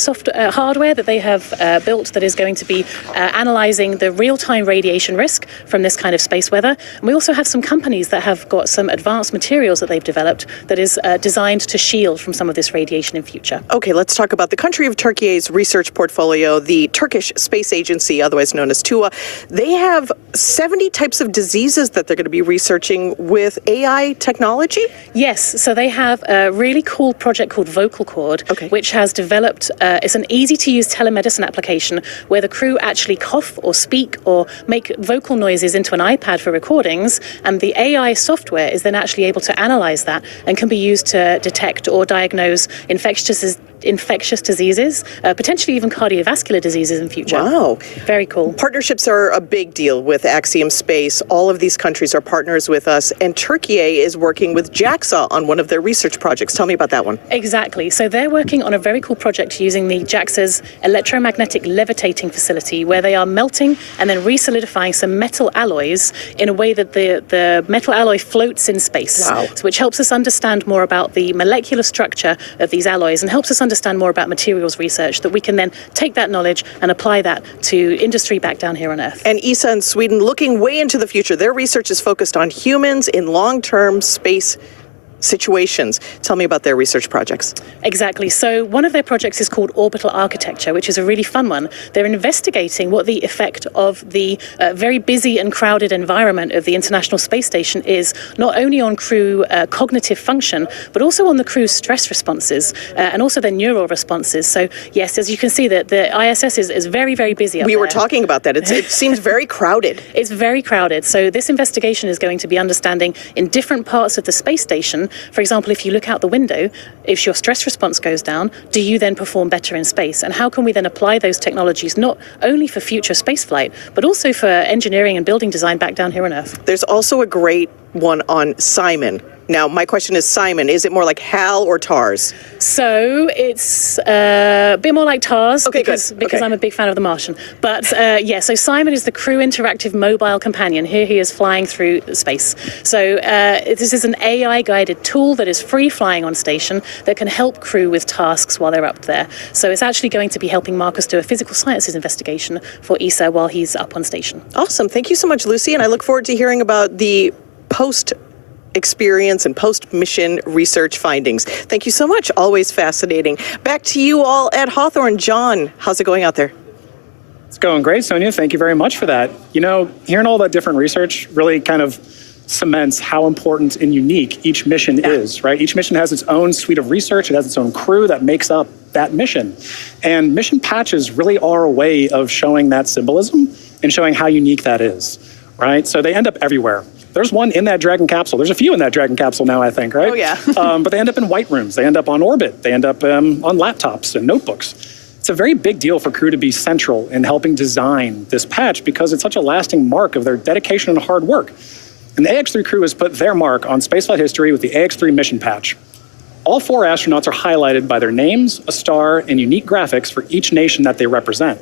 hardware that they have built that is going to be analyzing the real-time radiation risk from this kind of space weather. And we also have some companies that have got some advanced materials that they've developed that is designed to shield from some of this radiation in future. Okay, let's talk about the country of Turkey's research portfolio, the Turkish Space Agency, otherwise known as TUA. They have 70 types of diseases that they're going to be researching with AI technology? Yes, so they have a really cool project called Vocal Cord, which has developed, it's an easy-to-use telemedicine application where the crew actually cough or speak or make vocal noises into an iPad for recordings, and the AI software is then actually able to analyze that and can be used to detect or diagnose infectious diseases, potentially even cardiovascular diseases in future. Wow. Very cool. Partnerships are a big deal with Axiom Space. All of these countries are partners with us, and Turkey is working with JAXA on one of their research projects. Tell me about that one. Exactly. So they're working on a very cool project using the JAXA's electromagnetic levitating facility, where they are melting and then re-solidifying some metal alloys in a way that the metal alloy floats in space. Wow. So which helps us understand more about the molecular structure of these alloys and helps us understand more about materials research that we can then take that knowledge and apply that to industry back down here on Earth. And ESA in Sweden, looking way into the future, their research is focused on humans in long-term space situations. Tell me about their research projects. Exactly. So one of their projects is called Orbital Architecture, which is a really fun one. They're investigating what the effect of the very busy and crowded environment of the International Space Station is, not only on crew cognitive function, but also on the crew's stress responses and also their neural responses. So yes, as you can see, that the ISS is very, very busy up there. We were talking about that. It seems very crowded. It's very crowded. So this investigation is going to be understanding in different parts of the space station. For example, if you look out the window, if your stress response goes down, do you then perform better in space? And how can we then apply those technologies not only for future spaceflight, but also for engineering and building design back down here on Earth? There's also a great one on Simon. Now, my question is, Simon, is it more like HAL or TARS? So it's a bit more like TARS, because Okay. I'm a big fan of The Martian. But so Simon is the crew interactive mobile companion. Here he is flying through space. So this is an AI-guided tool that is free flying on station that can help crew with tasks while they're up there. So it's actually going to be helping Marcus do a physical sciences investigation for ESA while he's up on station. Awesome. Thank you so much, Lucy. And I look forward to hearing about the post-experience and post-mission research findings. Thank you so much. Always fascinating. Back to you all at Hawthorne. John, how's it going out there? It's going great, Sonia. Thank you very much for that. You know, hearing all that different research really kind of cements how important and unique each mission is, right? Each mission has its own suite of research. It has its own crew that makes up that mission. And mission patches really are a way of showing that symbolism and showing how unique that is, right? So they end up everywhere. There's one in that Dragon capsule. There's a few in that Dragon capsule now, I think, right? Oh, yeah. But they end up in white rooms. They end up on orbit. They end up on laptops and notebooks. It's a very big deal for crew to be central in helping design this patch because it's such a lasting mark of their dedication and hard work. And the AX-3 crew has put their mark on spaceflight history with the AX-3 mission patch. All 4 astronauts are highlighted by their names, a star, and unique graphics for each nation that they represent.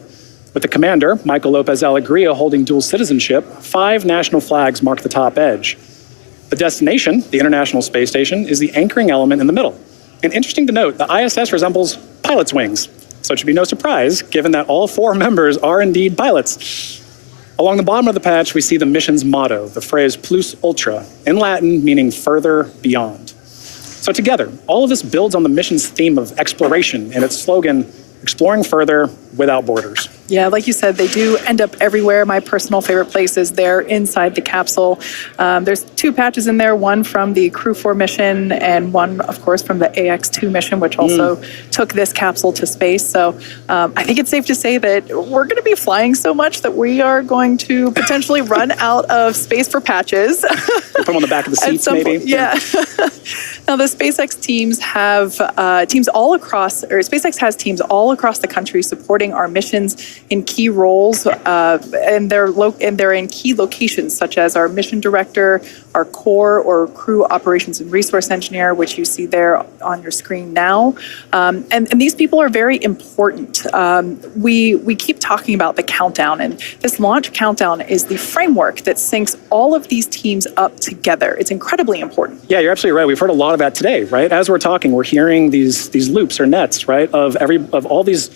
With the commander, Michael Lopez Alegria, holding dual citizenship, 5 national flags mark the top edge. The destination, the International Space Station, is the anchoring element in the middle. And interesting to note, the ISS resembles pilot's wings. So it should be no surprise, given that all 4 members are indeed pilots. Along the bottom of the patch, we see the mission's motto, the phrase plus ultra, in Latin meaning further, beyond. So together, all of this builds on the mission's theme of exploration and its slogan, exploring further without borders. Yeah, like you said, they do end up everywhere. My personal favorite place is there inside the capsule. There's 2 patches in there, one from the Crew 4 mission and one, of course, from the AX-2 mission, which also took this capsule to space. So I think it's safe to say that we're going to be flying so much that we are going to potentially run out of space for patches. Put them on the back of the seats, maybe. Yeah. Now, the SpaceX teams have teams all across, or SpaceX has teams all across the country supporting our missions in key roles, and they're in key locations such as our mission director, our core or crew operations and resource engineer, which you see there on your screen now. And these people are very important. We keep talking about the countdown, and this launch countdown is the framework that syncs all of these teams up together. It's incredibly important. Yeah, you're absolutely right. We've heard a lot of that today, right? As we're talking, we're hearing these loops or nets, right, of all these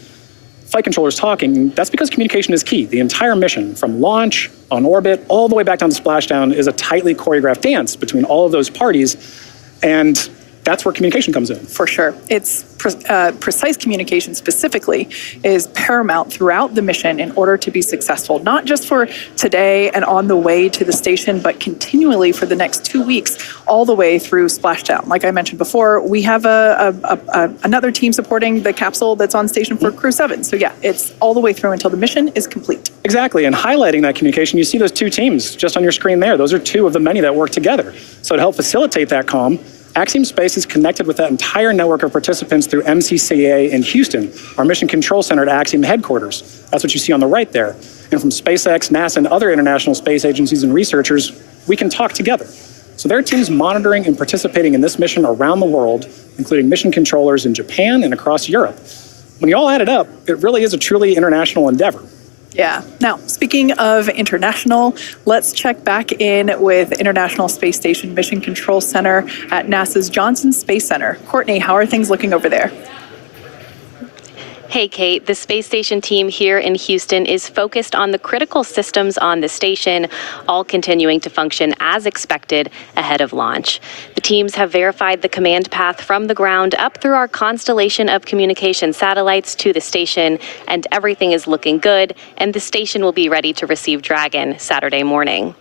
flight controllers talking. That's because communication is key. The entire mission, from launch, on orbit, all the way back down to splashdown, is a tightly choreographed dance between all of those parties, and that's where communication comes in. For sure. It's precise communication specifically is paramount throughout the mission in order to be successful, not just for today and on the way to the station, but continually for the next 2 weeks, all the way through splashdown. Like I mentioned before, we have another team supporting the capsule that's on station for Crew 7. So yeah, it's all the way through until the mission is complete. Exactly, and highlighting that communication, you see those 2 teams just on your screen there. Those are 2 of the many that work together. So to help facilitate that comm, Axiom Space is connected with that entire network of participants through MCCA in Houston, our mission control center at Axiom headquarters. That's what you see on the right there. And from SpaceX, NASA, and other international space agencies and researchers, we can talk together. So there are teams monitoring and participating in this mission around the world, including mission controllers in Japan and across Europe. When you all add it up, it really is a truly international endeavor. Yeah. Now, speaking of international, let's check back in with International Space Station Mission Control Center at NASA's Johnson Space Center. Courtney, how are things looking over there? Hey, Kate. The space station team here in Houston is focused on the critical systems on the station, all continuing to function as expected ahead of launch. The teams have verified the command path from the ground up through our constellation of communication satellites to the station, and everything is looking good, and the station will be ready to receive Dragon Saturday morning.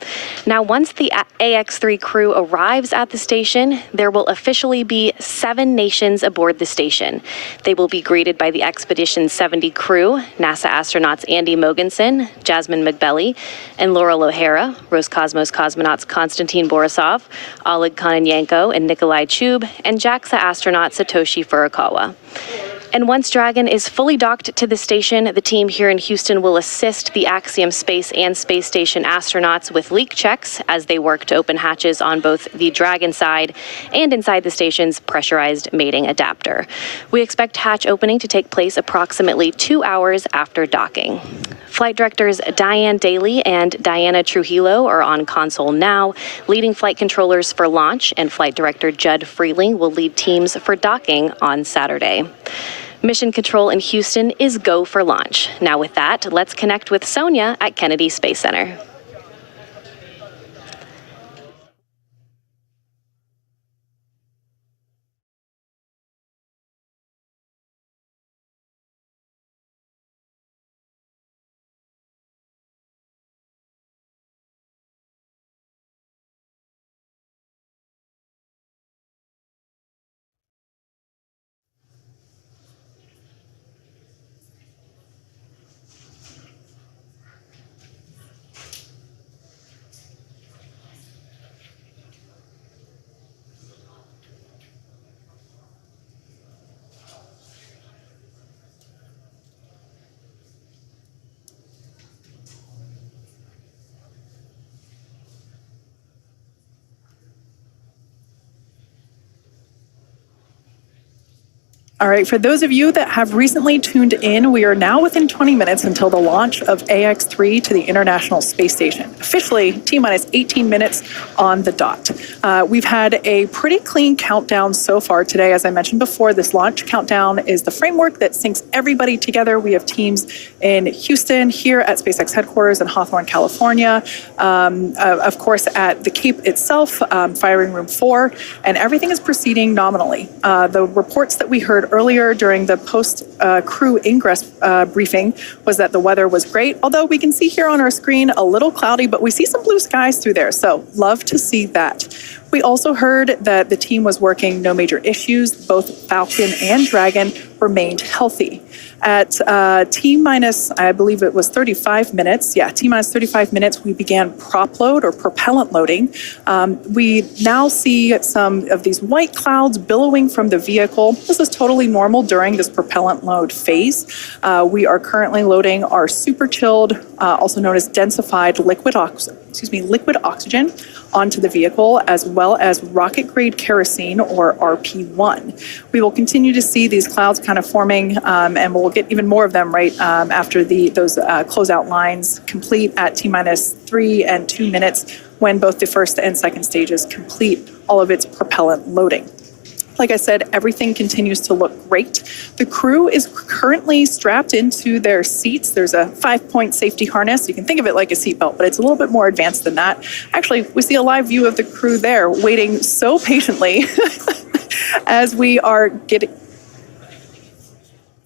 Now, once the AX-3 crew arrives at the station, there will officially be 7 nations aboard the station. They will be greeted by the Expedition 70 crew, NASA astronauts Andy Mogensen, Jasmine McBelly, and Laurel O'Hara, Roscosmos cosmonauts Konstantin Borisov, Oleg Kononenko, and Nikolai Chub, and JAXA astronaut Satoshi Furukawa. And once Dragon is fully docked to the station, the team here in Houston will assist the Axiom Space and Space Station astronauts with leak checks as they work to open hatches on both the Dragon side and inside the station's pressurized mating adapter. We expect hatch opening to take place approximately 2 hours after docking. Flight directors Diane Daly and Diana Trujillo are on console now, leading flight controllers for launch, and flight director Judd Freeling will lead teams for docking on Saturday. Mission control in Houston is go for launch. Now with that, let's connect with Sonia at Kennedy Space Center. All right, for those of you that have recently tuned in, we are now within 20 minutes until the launch of AX-3 to the International Space Station. Officially, T-minus 18 minutes on the dot. We've had a pretty clean countdown so far today. As I mentioned before, this launch countdown is the framework that syncs everybody together. We have teams in Houston, here at SpaceX headquarters in Hawthorne, California, of course at the Cape itself, firing room 4, and everything is proceeding nominally. The reports that we heard earlier during the post-crew ingress briefing was that the weather was great, although we can see here on our screen a little cloudy, but we see some blue skies through there, so love to see that. We also heard that the team was working no major issues. Both Falcon and Dragon remained healthy. At T-minus, I believe it was 35 minutes. Yeah, T-minus 35 minutes, we began prop load or propellant loading. We now see some of these white clouds billowing from the vehicle. This is totally normal during this propellant load phase. We are currently loading our super chilled, also known as densified liquid oxygen onto the vehicle, as well as rocket-grade kerosene, or RP1. We will continue to see these clouds kind of forming, and we'll get even more of them right after those closeout lines complete at T-minus 3 and 2 minutes, when both the first and second stages complete all of its propellant loading. Like I said, everything continues to look great. The crew is currently strapped into their seats. There's a 5-point safety harness. You can think of it like a seatbelt, but it's a little bit more advanced than that. Actually, we see a live view of the crew there waiting so patiently as we are getting...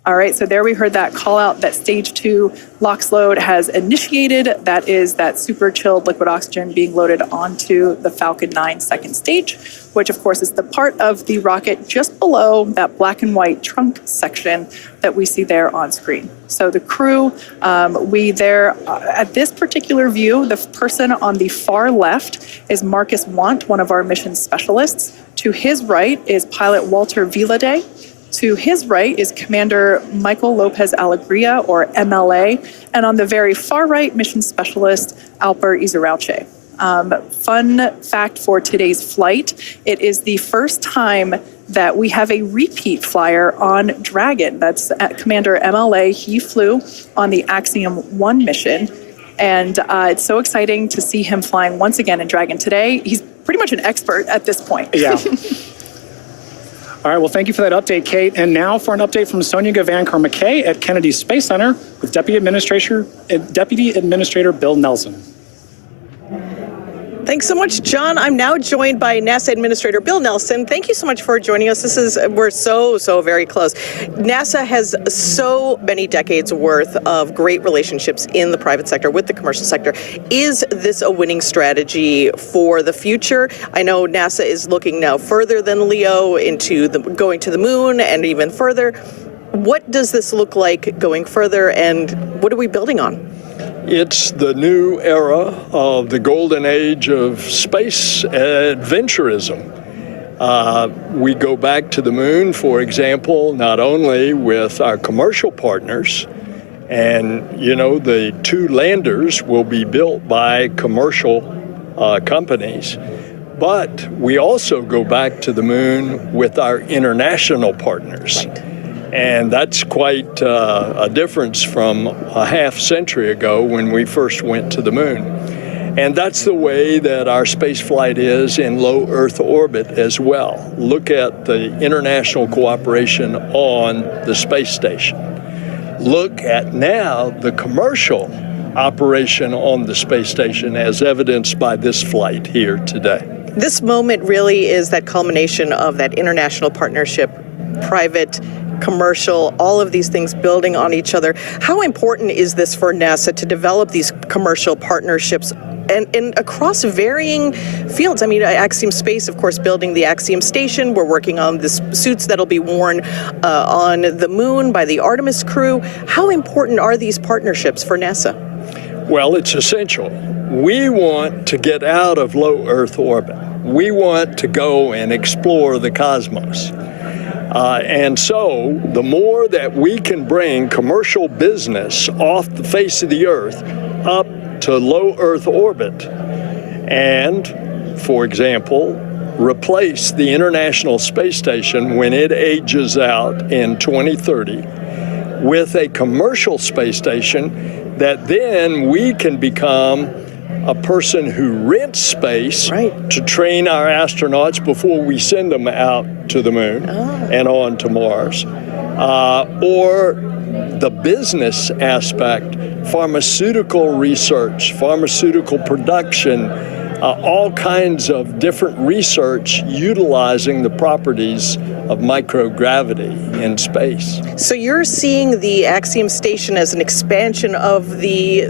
All right, so there we heard that call out that stage 2 LOX load has initiated. That is that super chilled liquid oxygen being loaded onto the Falcon 9 second stage, which of course is the part of the rocket just below that black and white trunk section that we see there on screen. So the crew, at this particular view, the person on the far left is Marcus Want, one of our mission specialists. To his right is pilot Walter Vilade. To his right is Commander Michael Lopez Alegria, or MLA, and on the very far right, mission specialist Alper Gezeravcı. Fun fact for today's flight, it is the first time that we have a repeat flyer on Dragon. That's Commander MLA. He flew on the Axiom-1 mission, and it's so exciting to see him flying once again in Dragon today. He's pretty much an expert at this point. Yeah. All right, well, thank you for that update, Kate. And now for an update from Sonia Gavankar-McKay at Kennedy Space Center with Deputy Administrator Bill Nelson. Thanks so much, John. I'm now joined by NASA Administrator Bill Nelson. Thank you so much for joining us. We're so very close. NASA has so many decades worth of great relationships in the private sector with the commercial sector. Is this a winning strategy for the future? I know NASA is looking now further than LEO into going to the moon and even further. What does this look like going further, and what are we building on? It's the new era of the golden age of space adventurism. We go back to the moon, for example, not only with our commercial partners, and the 2 landers will be built by commercial companies, but we also go back to the moon with our international partners. Right. And that's quite a difference from a half century ago when we first went to the moon. And that's the way that our space flight is in low Earth orbit as well. Look at the international cooperation on the space station. Look at now the commercial operation on the space station as evidenced by this flight here today. This moment really is that culmination of that international partnership, private, commercial, all of these things building on each other. How important is this for NASA to develop these commercial partnerships and across varying fields? I mean, Axiom Space, of course, building the Axiom Station. We're working on the suits that'll be worn on the moon by the Artemis crew. How important are these partnerships for NASA? Well, it's essential. We want to get out of low Earth orbit. We want to go and explore the cosmos. And so the more that we can bring commercial business off the face of the Earth up to low Earth orbit, and, for example, replace the International Space Station when it ages out in 2030 with a commercial space station that then we can become a person who rents space to train our astronauts before we send them out to the moon and on to Mars. Or the business aspect, pharmaceutical research, pharmaceutical production, all kinds of different research utilizing the properties of microgravity in space. So you're seeing the Axiom station as an expansion of the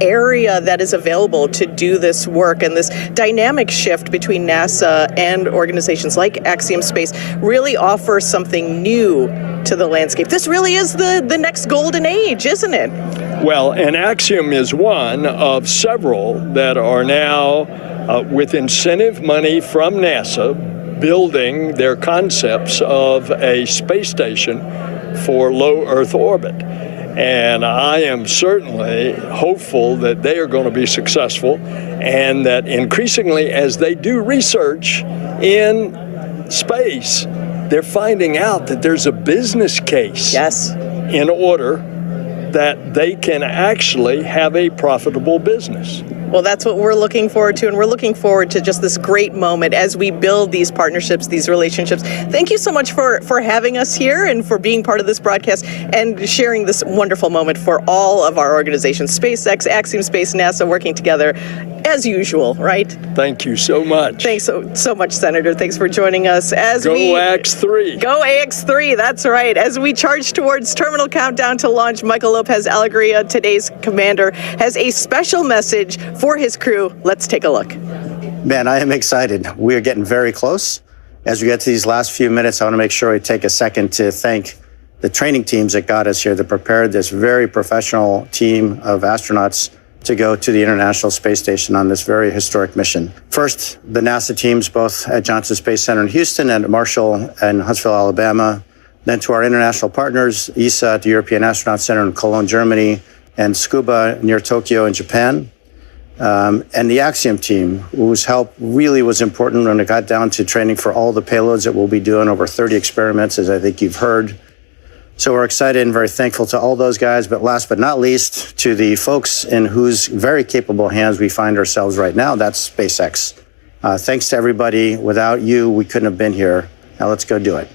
area that is available to do this work, and this dynamic shift between NASA and organizations like Axiom Space really offers something new to the landscape. This really is the next golden age, isn't it? Well, and Axiom is one of several that are now with incentive money from NASA building their concepts of a space station for low Earth orbit. And I am certainly hopeful that they are going to be successful, and that increasingly as they do research in space, they're finding out that there's a business case in order that they can actually have a profitable business. Well, that's what we're looking forward to, and we're looking forward to just this great moment as we build these partnerships, these relationships. Thank you so much for having us here and for being part of this broadcast and sharing this wonderful moment for all of our organizations, SpaceX, Axiom Space, NASA, working together as usual, right? Thank you so much. Thanks so much, Senator. Thanks for joining us. Go AX3. Go AX3, that's right. As we charge towards terminal countdown to launch, Michael Lopez Alegria, today's commander, has a special message for his crew. Let's take a look. Man, I am excited. We are getting very close. As we get to these last few minutes, I want to make sure we take a second to thank the training teams that got us here, that prepared this very professional team of astronauts to go to the International Space Station on this very historic mission. First, the NASA teams, both at Johnson Space Center in Houston and at Marshall and Huntsville, Alabama. Then to our international partners, ESA at the European Astronaut Center in Cologne, Germany, and Scuba near Tokyo in Japan. And the Axiom team, whose help really was important when it got down to training for all the payloads that we'll be doing, over 30 experiments, as I think you've heard. So we're excited and very thankful to all those guys, but last but not least, to the folks in whose very capable hands we find ourselves right now, that's SpaceX. Thanks to everybody. Without you, we couldn't have been here. Now let's go do it.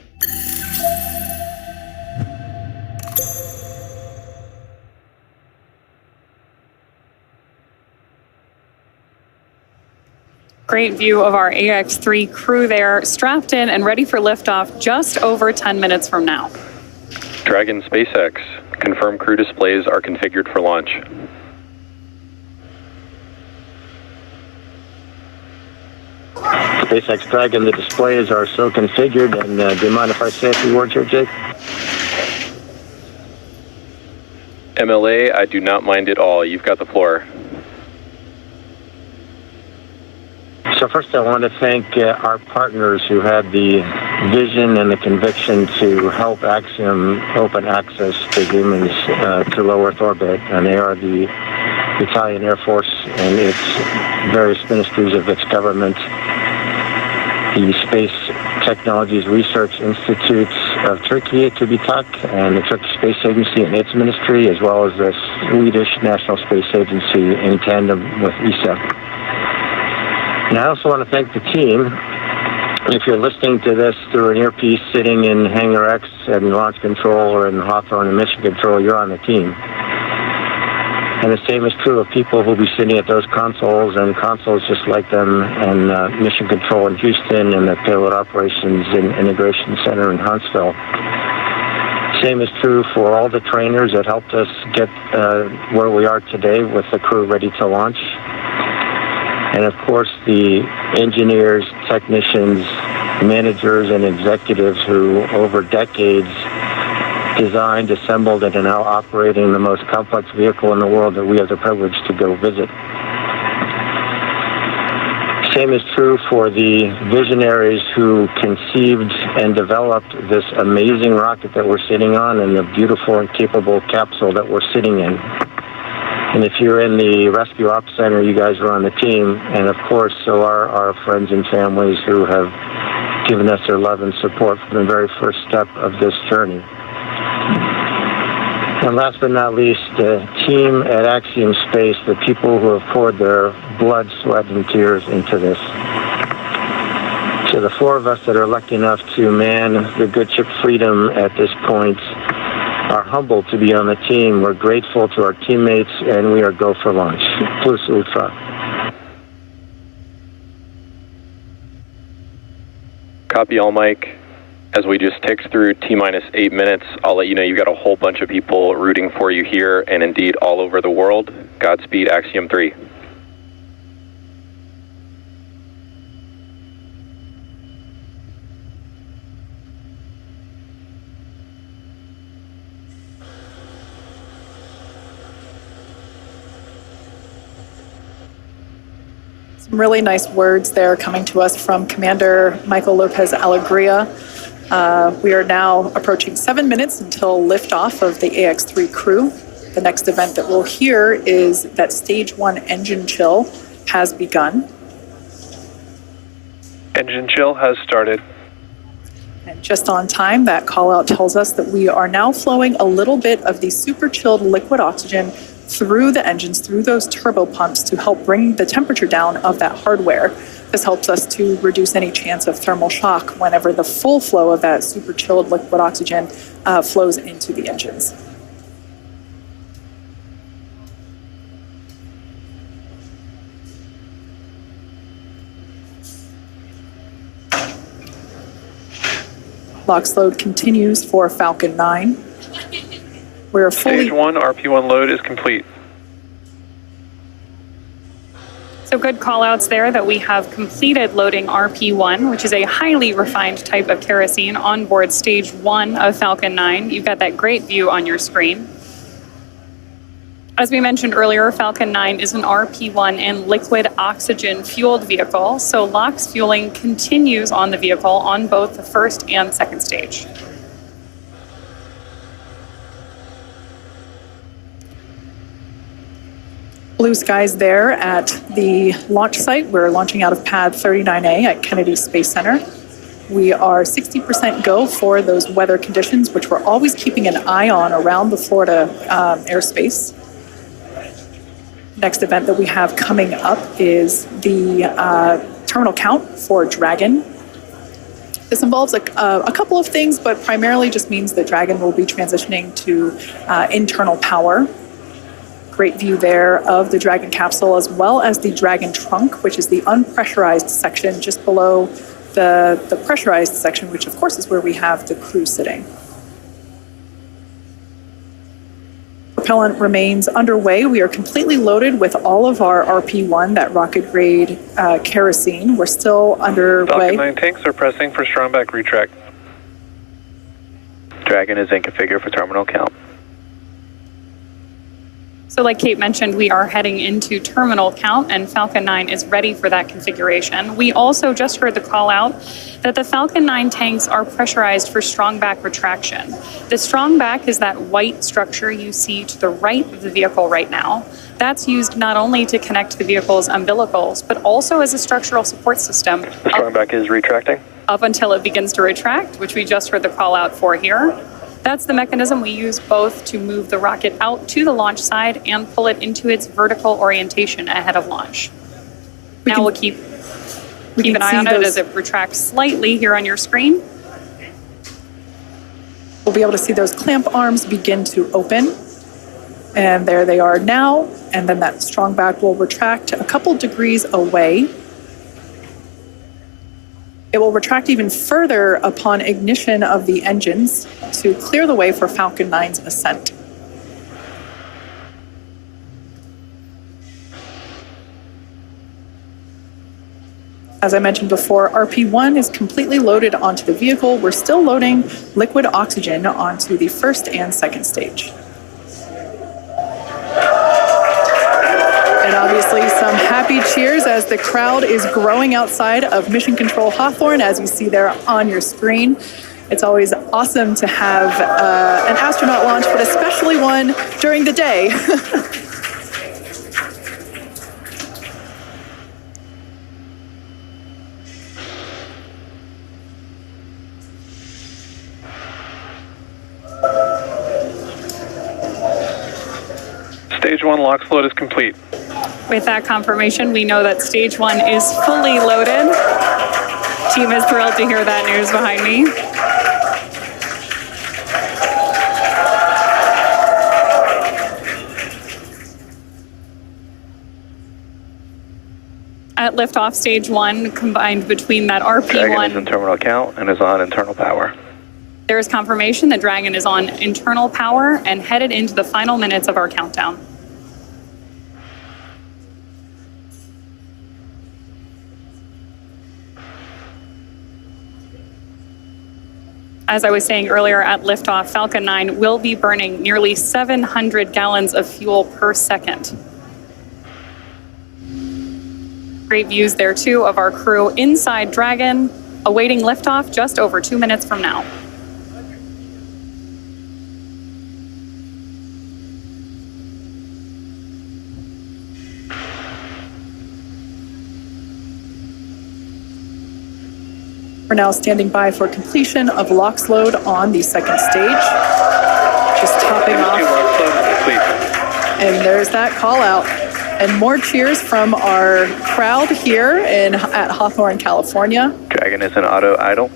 Great view of our AX3 crew there, strapped in and ready for liftoff just over 10 minutes from now. Dragon SpaceX, confirmed crew displays are configured for launch. SpaceX Dragon, the displays are so configured, and do you mind if I say a few words here, Jake? MLA, I do not mind at all. You've got the floor. So first I want to thank our partners who had the vision and the conviction to help Axiom open access to humans to low Earth orbit, and they are the Italian Air Force and its various ministries of its government, the Space Technologies Research Institutes of Turkey, TÜBİTAK, and the Turkish Space Agency and its ministry, as well as the Swedish National Space Agency in tandem with ESA. And I also want to thank the team. If you're listening to this through an earpiece sitting in Hangar X and Launch Control or in Hawthorne and Mission Control, you're on the team. And the same is true of people who'll be sitting at those consoles and consoles just like them, and Mission Control in Houston and the Payload Operations and Integration Center in Huntsville. Same is true for all the trainers that helped us get where we are today with the crew ready to launch. And of course, the engineers, technicians, managers, and executives who, over decades, designed, assembled, and are now operating the most complex vehicle in the world that we have the privilege to go visit. Same is true for the visionaries who conceived and developed this amazing rocket that we're sitting on and the beautiful and capable capsule that we're sitting in. And if you're in the Rescue Ops Center, you guys are on the team. And of course, so are our friends and families who have given us their love and support from the very first step of this journey. And last but not least, the team at Axiom Space, the people who have poured their blood, sweat, and tears into this. To the four of us that are lucky enough to man the good ship Freedom at this point, are humbled to be on the team. We're grateful to our teammates, and we are go for launch. Plus ultra. Copy all, Mike. As we just ticked through T-minus 8 minutes, I'll let you know you've got a whole bunch of people rooting for you here and indeed all over the world. Godspeed, Axiom-3. Some really nice words there coming to us from Commander Michael Lopez Alegria. We are now approaching 7 minutes until liftoff of the AX-3 crew. The next event that we'll hear is that Stage 1 engine chill has begun. Engine chill has started. And just on time, that call out tells us that we are now flowing a little bit of the super chilled liquid oxygen through the engines, through those turbo pumps to help bring the temperature down of that hardware. This helps us to reduce any chance of thermal shock whenever the full flow of that super chilled liquid oxygen flows into the engines. LOX load continues for Falcon 9. We're fully... Stage 1 RP1 load is complete. So good call-outs there that we have completed loading RP1, which is a highly refined type of kerosene on board Stage 1 of Falcon 9. You've got that great view on your screen. As we mentioned earlier, Falcon 9 is an RP1 and liquid oxygen fueled vehicle, so LOX fueling continues on the vehicle on both the first and second stage. Blue skies there at the launch site. We're launching out of pad 39A at Kennedy Space Center. We are 60% go for those weather conditions, which we're always keeping an eye on around the Florida airspace. Next event that we have coming up is the terminal count for Dragon. This involves a couple of things, but primarily just means that Dragon will be transitioning to internal power. Great view there of the Dragon capsule, as well as the Dragon trunk, which is the unpressurized section just below the pressurized section, which of course is where we have the crew sitting. Propellant remains underway. We are completely loaded with all of our RP1, that rocket grade kerosene. We're still underway. Falcon 9 tanks are pressing for strong back retract. Dragon is in configure for terminal count. So like Kate mentioned, we are heading into terminal count and Falcon 9 is ready for that configuration. We also just heard the call out that the Falcon 9 tanks are pressurized for strong back retraction. The strong back is that white structure you see to the right of the vehicle right now. That's used not only to connect the vehicle's umbilicals, but also as a structural support system. The strong back is retracting? Up until it begins to retract, which we just heard the call out for here. That's the mechanism we use both to move the rocket out to the launch side and pull it into its vertical orientation ahead of launch. Now we'll keep an eye on it as it retracts slightly here on your screen. We'll be able to see those clamp arms begin to open. And there they are now. And then that strong back will retract a couple degrees away. It will retract even further upon ignition of the engines to clear the way for Falcon 9's ascent. As I mentioned before, RP1 is completely loaded onto the vehicle. We're still loading liquid oxygen onto the first and second stage. And obviously some happy cheers as the crowd is growing outside of Mission Control Hawthorne, as you see there on your screen. It's always awesome to have an astronaut launch, but especially one during the day. Stage 1 LOX load is complete. With that confirmation, we know that stage 1 is fully loaded. Team is thrilled to hear that news behind me. At liftoff, stage 1 combined between that RP1. Dragon is in terminal count and is on internal power. There is confirmation that Dragon is on internal power and headed into the final minutes of our countdown. As I was saying earlier, at liftoff, Falcon 9 will be burning nearly 700 gallons of fuel per second. Great views there, too, of our crew inside Dragon, awaiting liftoff just over 2 minutes from now. We're now standing by for completion of LOX load on the second stage. Just topping off. And there's that call out. And more cheers from our crowd here at Hawthorne, California. Dragon is in auto idle.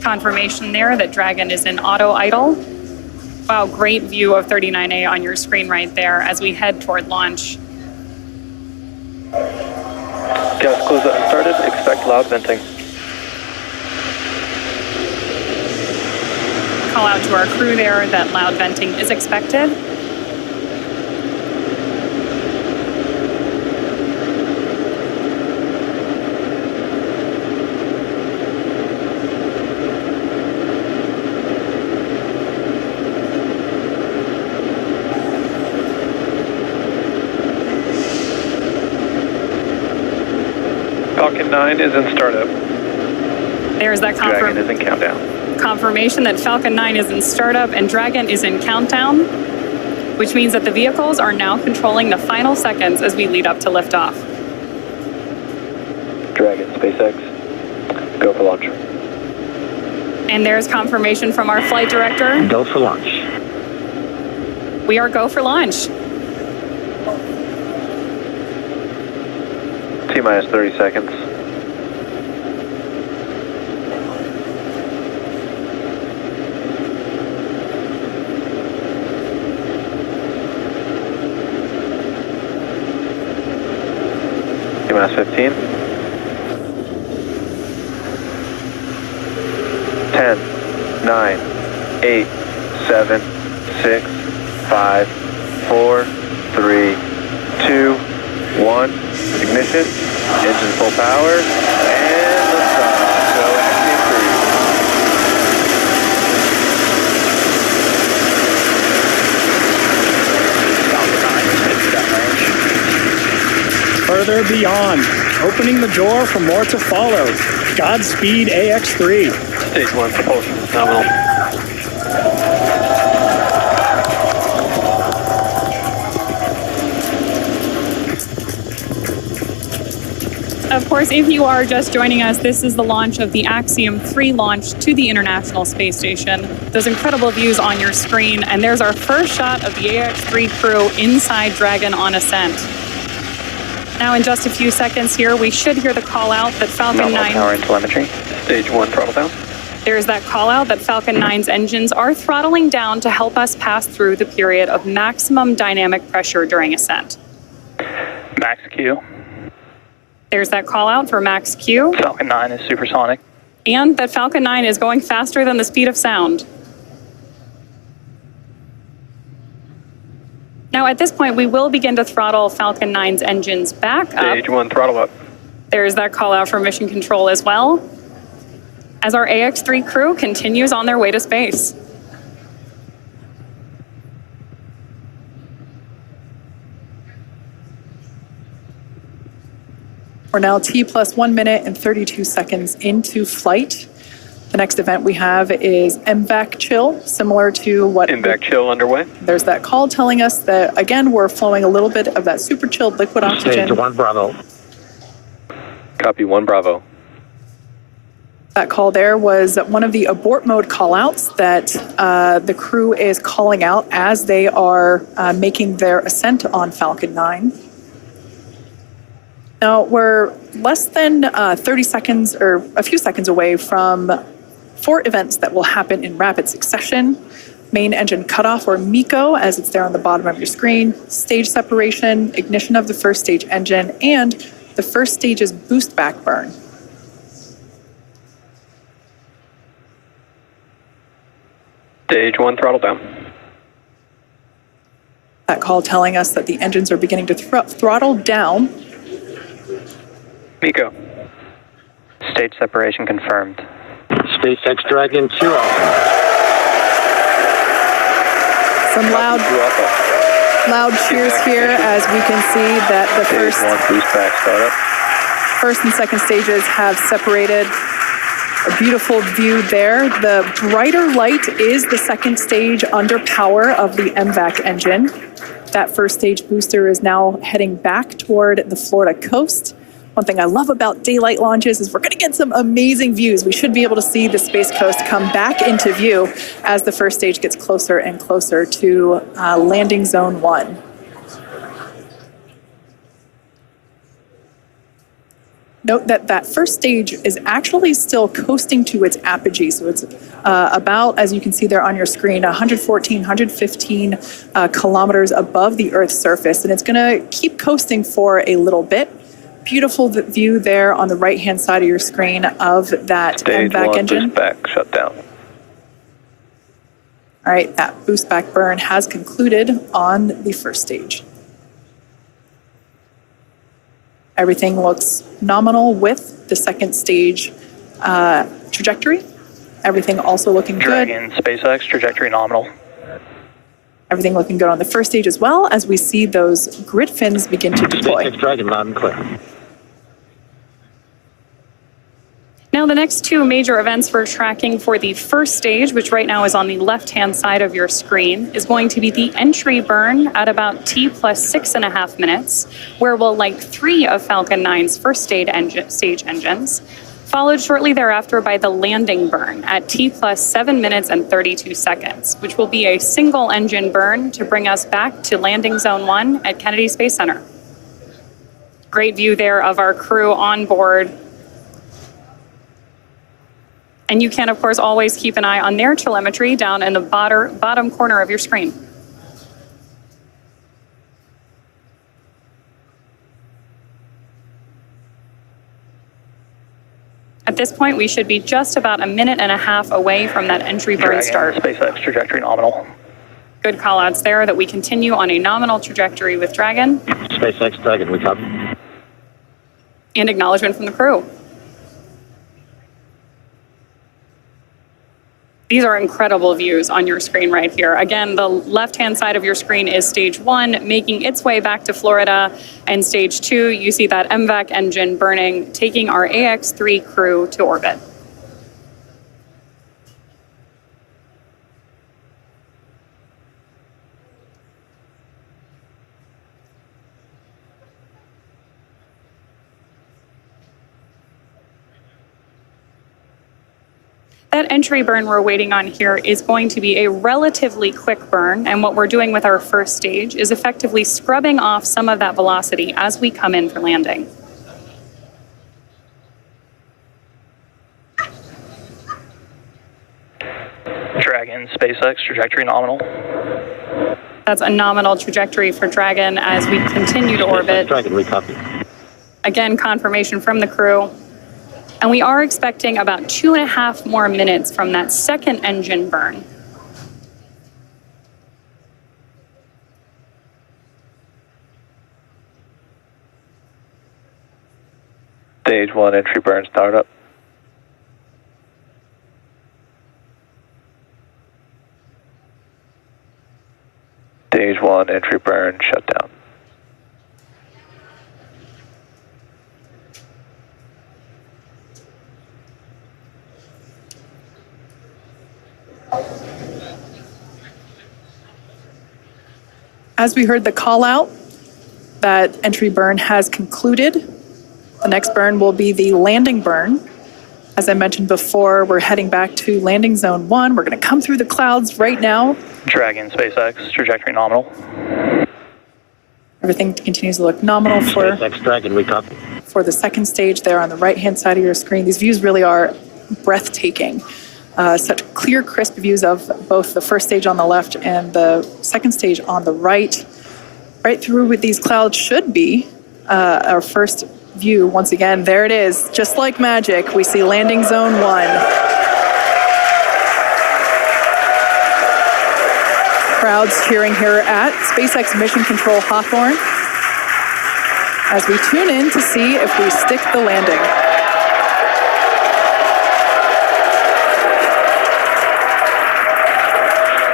Confirmation there that Dragon is in auto idle. Wow, great view of 39A on your screen right there as we head toward launch. Gas closeout started. Expect loud venting. Call out to our crew there that loud venting is expected. Falcon 9 is in startup. There's that Dragon is in countdown. Confirmation that Falcon 9 is in startup and Dragon is in countdown, which means that the vehicles are now controlling the final seconds as we lead up to liftoff. Dragon, SpaceX, go for launch. And there's confirmation from our flight director. Go for launch. We are go for launch. T-minus 30 seconds. T-minus 15. 10, 9, 8, 7, 6, 5, 4, 3, 2, 1. Ignition, engine full power, and liftoff. Go Axiom-3. Further beyond, opening the door for more to follow. Godspeed AX3. Stage 1 propulsion is nominal. Of course, if you are just joining us, this is the launch of the Axiom-3 launch to the International Space Station. Those incredible views on your screen, and there's our first shot of the AX-3 crew inside Dragon on ascent. Now, in just a few seconds here, we should hear the call out that Falcon 9... power and telemetry. Stage 1 throttle down. There's that call out that Falcon 9's engines are throttling down to help us pass through the period of maximum dynamic pressure during ascent. Max Q. There's that call out for Max Q. Falcon 9 is supersonic. And that Falcon 9 is going faster than the speed of sound. Now, at this point, we will begin to throttle Falcon 9's engines back up. Stage 1 throttle up. There's that call out for mission control as well, as our AX-3 crew continues on their way to space. We're now T plus 1 minute and 32 seconds into flight. The next event we have is MVAC chill, similar to what... MVAC chill underway. There's that call telling us that, again, we're flowing a little bit of that super chilled liquid oxygen. Stage 1 Bravo. Copy 1 Bravo. That call there was one of the abort mode callouts that the crew is calling out as they are making their ascent on Falcon 9. Now, we're less than 30 seconds or a few seconds away from 4 events that will happen in rapid succession. Main engine cutoff, or MECO, as it's there on the bottom of your screen, stage separation, ignition of the first stage engine, and the first stage's boost back burn. Stage 1, throttle down. That call telling us that the engines are beginning to throttle down. MECO. Stage separation confirmed. SpaceX Dragon 2 Alpha. Some loud cheers here as we can see that the first and second stages have separated. A beautiful view there. The brighter light is the second stage under power of the MVAC engine. That first stage booster is now heading back toward the Florida coast. One thing I love about daylight launches is we're going to get some amazing views. We should be able to see the Space Coast come back into view as the first stage gets closer and closer to landing zone 1. Note that that first stage is actually still coasting to its apogee. So it's about, as you can see there on your screen, 114, 115 kilometers above the Earth's surface. And it's going to keep coasting for a little bit. Beautiful view there on the right-hand side of your screen of that MVAC engine. Boost back, shut down. All right, that boost back burn has concluded on the first stage. Everything looks nominal with the second stage trajectory. Everything also looking good. Dragon, SpaceX, trajectory nominal. Everything looking good on the first stage as well as we see those grid fins begin to deploy. SpaceX Dragon, loud and clear. Now, the next 2 major events we're tracking for the first stage, which right now is on the left-hand side of your screen, is going to be the entry burn at about T plus 6.5 minutes, where we'll light 3 of Falcon 9's first stage engines, followed shortly thereafter by the landing burn at T plus 7 minutes and 32 seconds, which will be a single engine burn to bring us back to landing zone 1 at Kennedy Space Center. Great view there of our crew on board. And you can, of course, always keep an eye on their telemetry down in the bottom corner of your screen. At this point, we should be just about 1.5 minutes away from that entry burn start. SpaceX trajectory nominal. Good call-outs there that we continue on a nominal trajectory with Dragon. SpaceX Dragon, we copy. And acknowledgement from the crew. These are incredible views on your screen right here. Again, the left-hand side of your screen is stage 1, making its way back to Florida. And stage 2, you see that MVAC engine burning, taking our AX-3 crew to orbit. That entry burn we're waiting on here is going to be a relatively quick burn, and what we're doing with our first stage is effectively scrubbing off some of that velocity as we come in for landing. Dragon, SpaceX, trajectory nominal. That's a nominal trajectory for Dragon as we continue to orbit. Dragon, we copy. Again, confirmation from the crew. And we are expecting about 2.5 more minutes from that second engine burn. Stage 1 entry burn startup. Stage 1 entry burn shutdown. As we heard the call out, that entry burn has concluded. The next burn will be the landing burn. As I mentioned before, we're heading back to landing zone 1. We're going to come through the clouds right now. Dragon, SpaceX, trajectory nominal. Everything continues to look nominal for SpaceX Dragon, we copy. For the second stage there on the right-hand side of your screen. These views really are breathtaking. Such clear, crisp views of both the first stage on the left and the second stage on the right. Right through with these clouds should be our first view. Once again, there it is. Just like magic, we see landing zone 1. Crowds cheering here at SpaceX Mission Control Hawthorne as we tune in to see if we stick the landing.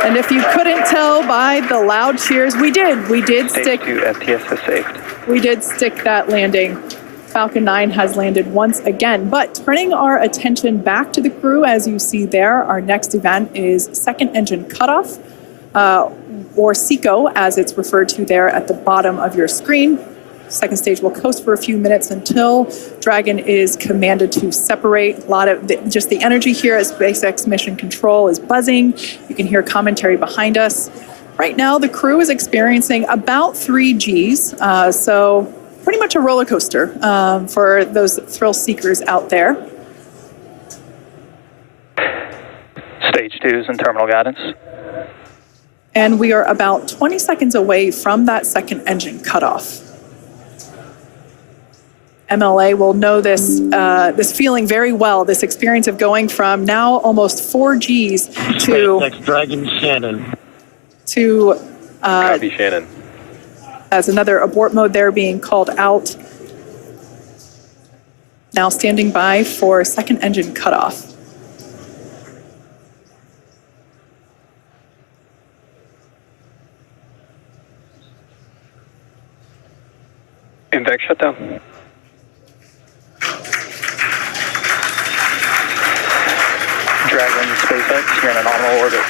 And if you couldn't tell by the loud cheers, we did stick. FTS has saved. We did stick that landing. Falcon 9 has landed once again. But turning our attention back to the crew, as you see there, our next event is second engine cutoff, or SECO, as it's referred to there at the bottom of your screen. Second stage will coast for a few minutes until Dragon is commanded to separate. A lot of just the energy here at SpaceX Mission Control is buzzing. You can hear commentary behind us. Right now, the crew is experiencing about 3 Gs, so pretty much a roller coaster for those thrill seekers out there. Stage 2 is in terminal guidance. And we are about 20 seconds away from that second engine cutoff. MLA will know this this feeling very well, this experience of going from now almost 4 Gs to SpaceX Dragon Shannon. To Copy, Shannon. As another abort mode there being called out. Now standing by for second engine cutoff. Invex shutdown. Dragon, SpaceX, you're in a nominal orbit.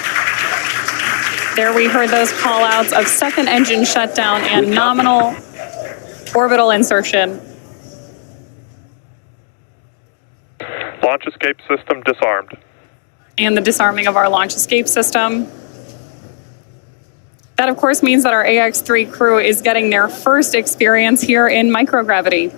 There we heard those call outs of second engine shutdown and nominal orbital insertion. Launch escape system disarmed. And the disarming of our launch escape system. That, of course, means that our AX-3 crew is getting their first experience here in microgravity.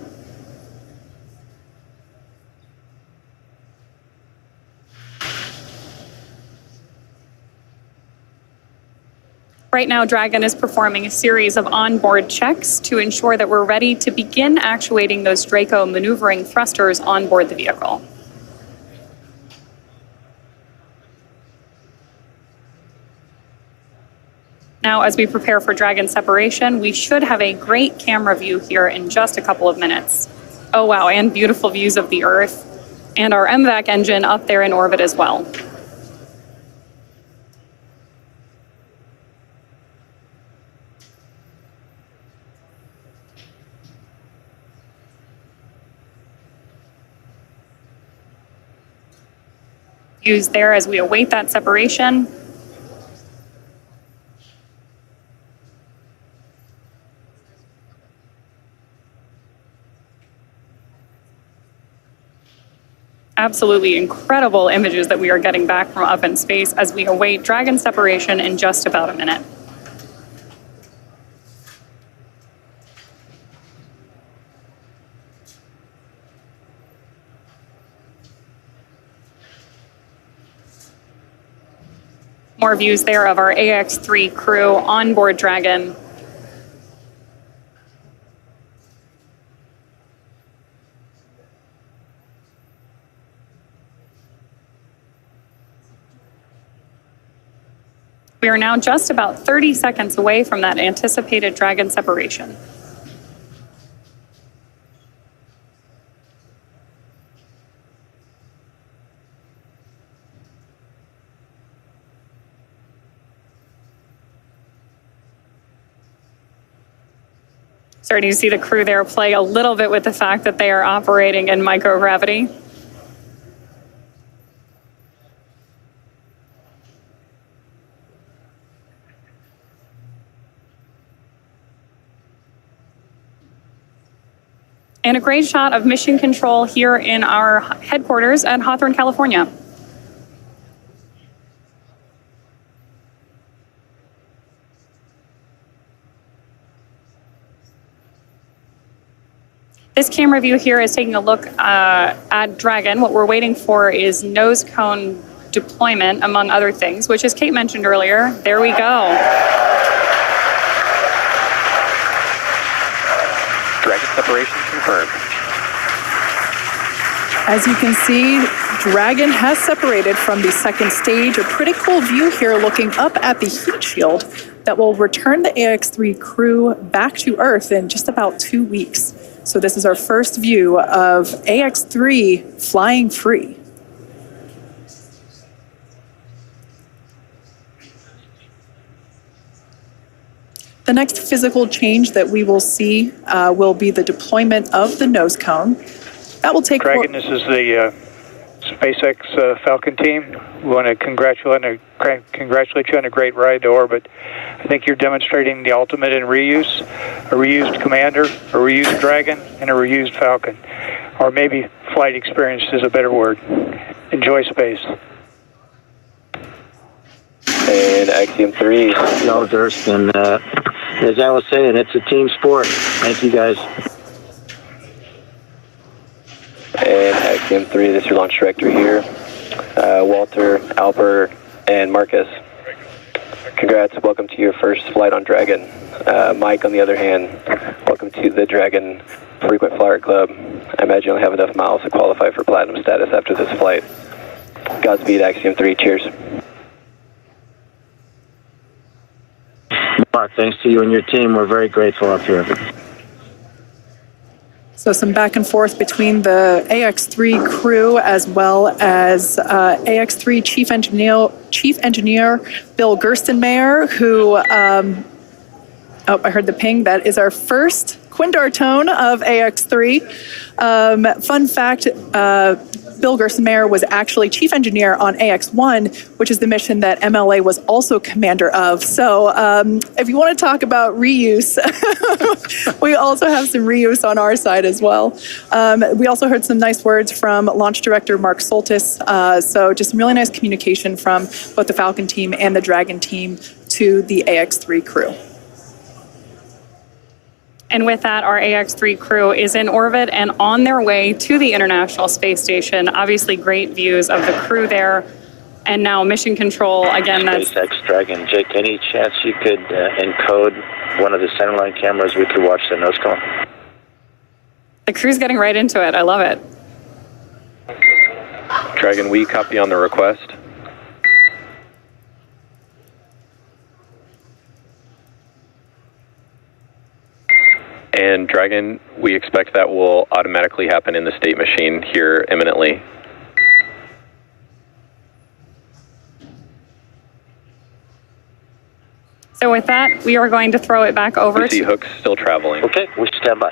Right now, Dragon is performing a series of onboard checks to ensure that we're ready to begin actuating those Draco maneuvering thrusters on board the vehicle. Now, as we prepare for Dragon separation, we should have a great camera view here in just a couple of minutes. Oh, wow, and beautiful views of the Earth, and our MVAC engine up there in orbit as well. Views there as we await that separation. Absolutely incredible images that we are getting back from up in space as we await Dragon separation in just about a minute. More views there of our AX-3 crew on board Dragon. We are now just about 30 seconds away from that anticipated Dragon separation. Starting to see the crew there play a little bit with the fact that they are operating in microgravity. And a great shot of mission control here in our headquarters at Hawthorne, California. This camera view here is taking a look at Dragon. What we're waiting for is nose cone deployment, among other things, which, as Kate mentioned earlier, there we go. Dragon separation confirmed. As you can see, Dragon has separated from the second stage. A pretty cool view here looking up at the heat shield that will return the AX-3 crew back to Earth in just about 2 weeks. So this is our first view of AX-3 flying free. The next physical change that we will see will be the deployment of the nose cone. That will take... Dragon, this is the SpaceX Falcon team. We want to congratulate you on a great ride to orbit. I think you're demonstrating the ultimate in reuse, a reused Commander, a reused Dragon, and a reused Falcon. Or maybe flight experience is a better word. Enjoy space. And Axiom-3. No, Durston. As I was saying, it's a team sport. Thank you, guys. And Axiom-3, this is your launch director here. Walter, Alper, and Marcus. Congrats, welcome to your first flight on Dragon. Mike, on the other hand, welcome to the Dragon Frequent Flyer Club. I imagine you'll have enough miles to qualify for platinum status after this flight. Godspeed, Axiom-3, cheers. Mark, thanks to you and your team. We're very grateful up here. So some back and forth between the AX-3 crew as well as AX-3 Chief Engineer Bill Gerstenmayer, who, oh, I heard the ping. That is our first Quindar tone of AX-3. Fun fact, Bill Gerstenmayer was actually chief engineer on AX-1, which is the mission that MLA was also commander of. So if you want to talk about reuse, we also have some reuse on our side as well. We also heard some nice words from launch director Mark Soltis. So just some really nice communication from both the Falcon team and the Dragon team to the AX-3 crew. And with that, our AX-3 crew is in orbit and on their way to the International Space Station. Obviously, great views of the crew there. And now mission control, again, that's... SpaceX Dragon. Jake, any chance you could encode one of the centerline cameras? We could watch the nose cone. The crew's getting right into it. I love it. Dragon, we copy on the request. And Dragon, we expect that will automatically happen in the state machine here imminently. So with that, we are going to throw it back over we see Hook's still traveling. Okay, we stand by.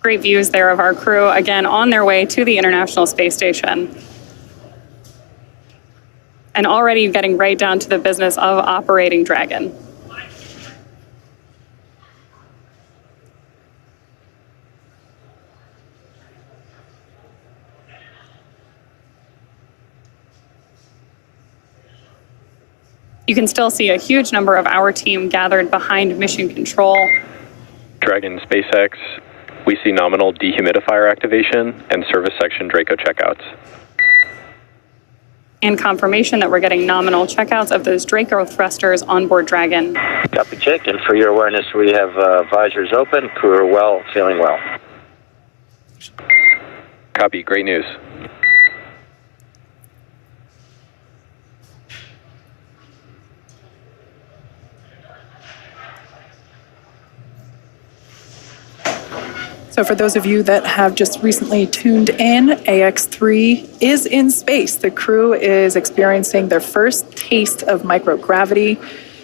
Great views there of our crew, again, on their way to the International Space Station. And already getting right down to the business of operating Dragon. You can still see a huge number of our team gathered behind mission control. Dragon SpaceX, we see nominal dehumidifier activation and service section Draco checkouts. And confirmation that we're getting nominal checkouts of those Draco thrusters on board Dragon. Copy, Jake. And for your awareness, we have visors open. Crew are well, feeling well. Copy, great news. So for those of you that have just recently tuned in, AX-3 is in space. The crew is experiencing their first taste of microgravity.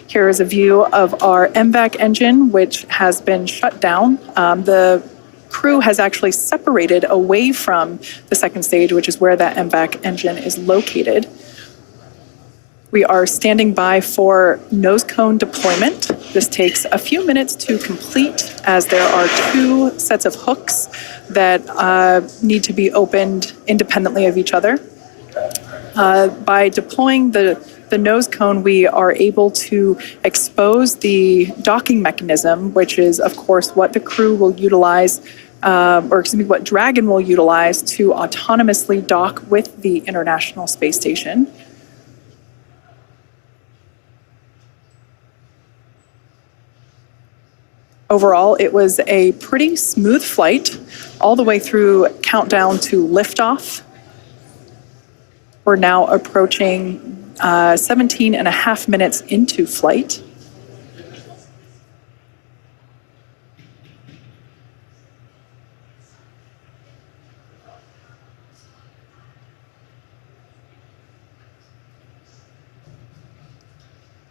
Here is a view of our MVAC engine, which has been shut down. The crew has actually separated away from the second stage, which is where that MVAC engine is located. We are standing by for nose cone deployment. This takes a few minutes to complete as there are 2 sets of hooks that need to be opened independently of each other. By deploying the nose cone, we are able to expose the docking mechanism, which is, of course, what the crew will utilize, what Dragon will utilize to autonomously dock with the International Space Station. Overall, it was a pretty smooth flight all the way through countdown to liftoff. We're now approaching 17 and a half minutes into flight.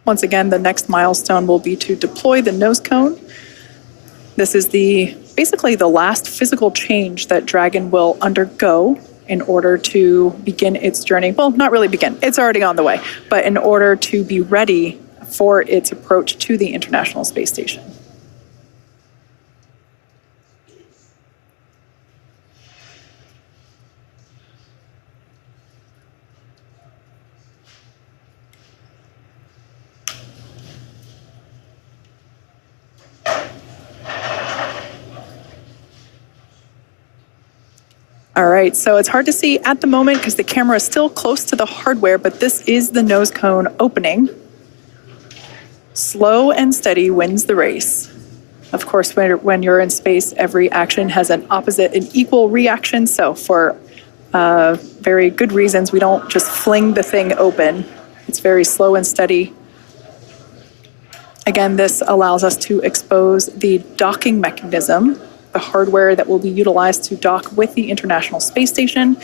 Once again, the next milestone will be to deploy the nose cone. This is basically the last physical change that Dragon will undergo in order to begin its journey. Well, not really begin, it's already on the way, but in order to be ready for its approach to the International Space Station. All right, so it's hard to see at the moment because the camera is still close to the hardware, but this is the nose cone opening. Slow and steady wins the race. Of course, when you're in space, every action has an opposite and equal reaction. So for very good reasons, we don't just fling the thing open. It's very slow and steady. Again, this allows us to expose the docking mechanism, the hardware that will be utilized to dock with the International Space Station.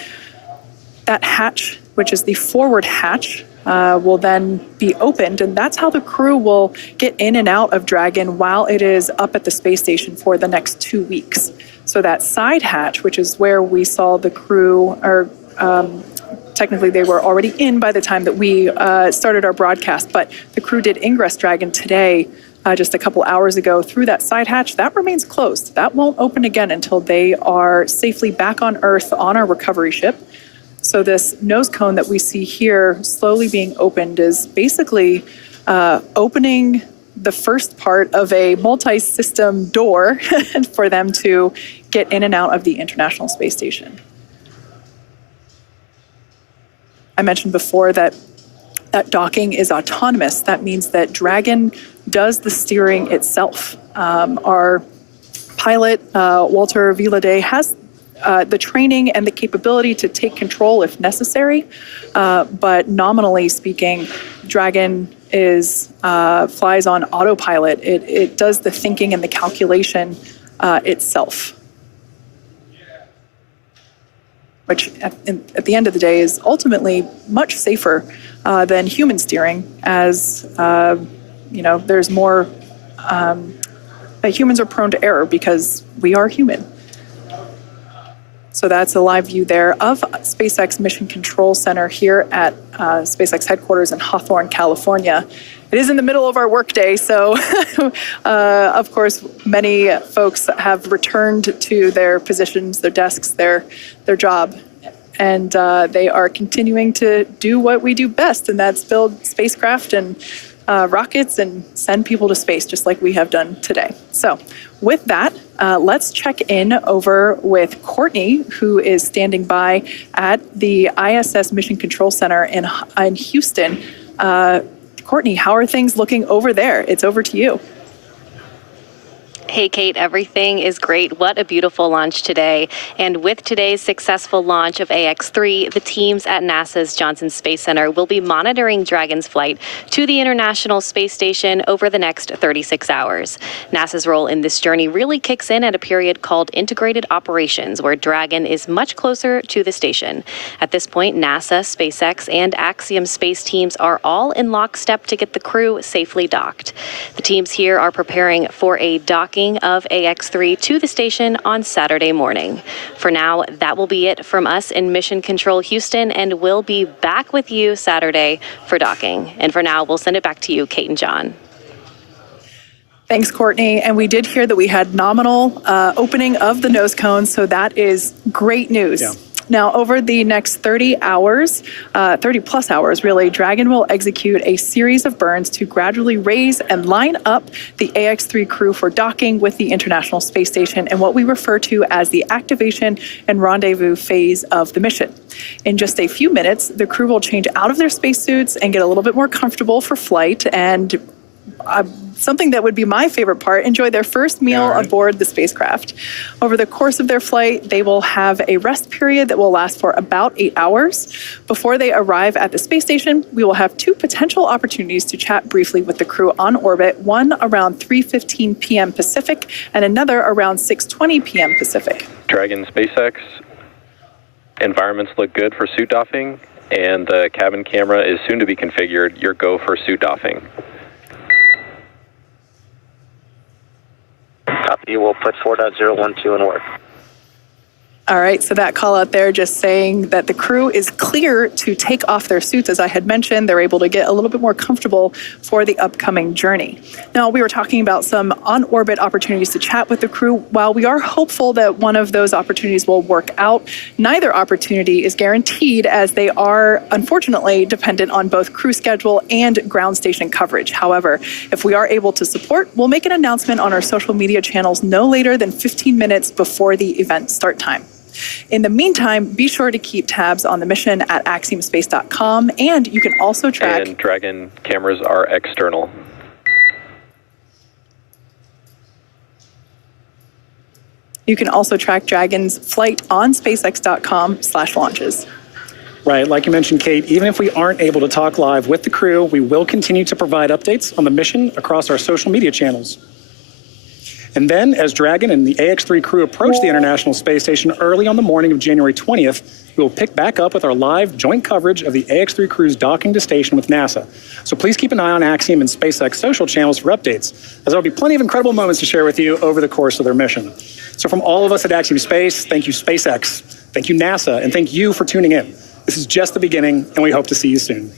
That hatch, which is the forward hatch, will then be opened, and that's how the crew will get in and out of Dragon while it is up at the space station for the next 2 weeks. So that side hatch, which is where we saw the crew, or technically they were already in by the time that we started our broadcast, but the crew did ingress Dragon today, just a couple hours ago, through that side hatch. That remains closed. That won't open again until they are safely back on Earth on our recovery ship. So this nose cone that we see here slowly being opened is basically opening the first part of a multi-system door for them to get in and out of the International Space Station. I mentioned before that docking is autonomous. That means that Dragon does the steering itself. Our pilot, Walter Vilade, has the training and the capability to take control if necessary, but nominally speaking, Dragon flies on autopilot. It does the thinking and the calculation itself, which at the end of the day is ultimately much safer than human steering, as there's more, humans are prone to error because we are human. So that's a live view there of SpaceX Mission Control Center here at SpaceX headquarters in Hawthorne, California. It is in the middle of our workday, so of course, many folks have returned to their positions, their desks, their job, and they are continuing to do what we do best, and that's build spacecraft and rockets and send people to space, just like we have done today. So with that, let's check in over with Courtney, who is standing by at the ISS Mission Control Center in Houston. Courtney, how are things looking over there? It's over to you. Hey, Kate, everything is great. What a beautiful launch today. And with today's successful launch of AX-3, the teams at NASA's Johnson Space Center will be monitoring Dragon's flight to the International Space Station over the next 36 hours. NASA's role in this journey really kicks in at a period called Integrated Operations, where Dragon is much closer to the station. At this point, NASA, SpaceX, and Axiom space teams are all in lockstep to get the crew safely docked. The teams here are preparing for a docking docking of AX-3 to the station on Saturday morning. For now, that will be it from us in Mission Control Houston, and we'll be back with you Saturday for docking. And for now, we'll send it back to you, Kate and John. Thanks, Courtney. And we did hear that we had nominal opening of the nose cone, so that is great news. Yeah. Now, over the next 30 plus hours, really, Dragon will execute a series of burns to gradually raise and line up the AX-3 crew for docking with the International Space Station and what we refer to as the activation and rendezvous phase of the mission. In just a few minutes, the crew will change out of their spacesuits and get a little bit more comfortable for flight, and something that would be my favorite part, enjoy their first meal aboard the spacecraft. Over the course of their flight, they will have a rest period that will last for about 8 hours. Before they arrive at the space station, we will have 2 potential opportunities to chat briefly with the crew on orbit, one around 3:15 p.m. Pacific and another around 6:20 p.m. Pacific. Dragon SpaceX, environments look good for suit doffing, and the cabin camera is soon to be configured. You're go for suit doffing. Copy. We'll put 4.012 in work. All right, so that call out there just saying that the crew is clear to take off their suits. As I had mentioned, they're able to get a little bit more comfortable for the upcoming journey. Now, we were talking about some on-orbit opportunities to chat with the crew. While we are hopeful that one of those opportunities will work out, neither opportunity is guaranteed, as they are unfortunately dependent on both crew schedule and ground station coverage. However, if we are able to support, we'll make an announcement on our social media channels no later than 15 minutes before the event start time. In the meantime, be sure to keep tabs on the mission at axiomspace.com, and you can also track... And Dragon cameras are external. You can also track Dragon's flight on spacex.com/launches. Right, like you mentioned, Kate, even if we aren't able to talk live with the crew, we will continue to provide updates on the mission across our social media channels. And then, as Dragon and the AX-3 crew approach the International Space Station early on the morning of January 20th, we will pick back up with our live joint coverage of the AX-3 crew's docking to station with NASA. So please keep an eye on Axiom and SpaceX social channels for updates, as there will be plenty of incredible moments to share with you over the course of their mission. So from all of us at Axiom Space, thank you SpaceX, thank you NASA, and thank you for tuning in. This is just the beginning, and we hope to see you soon.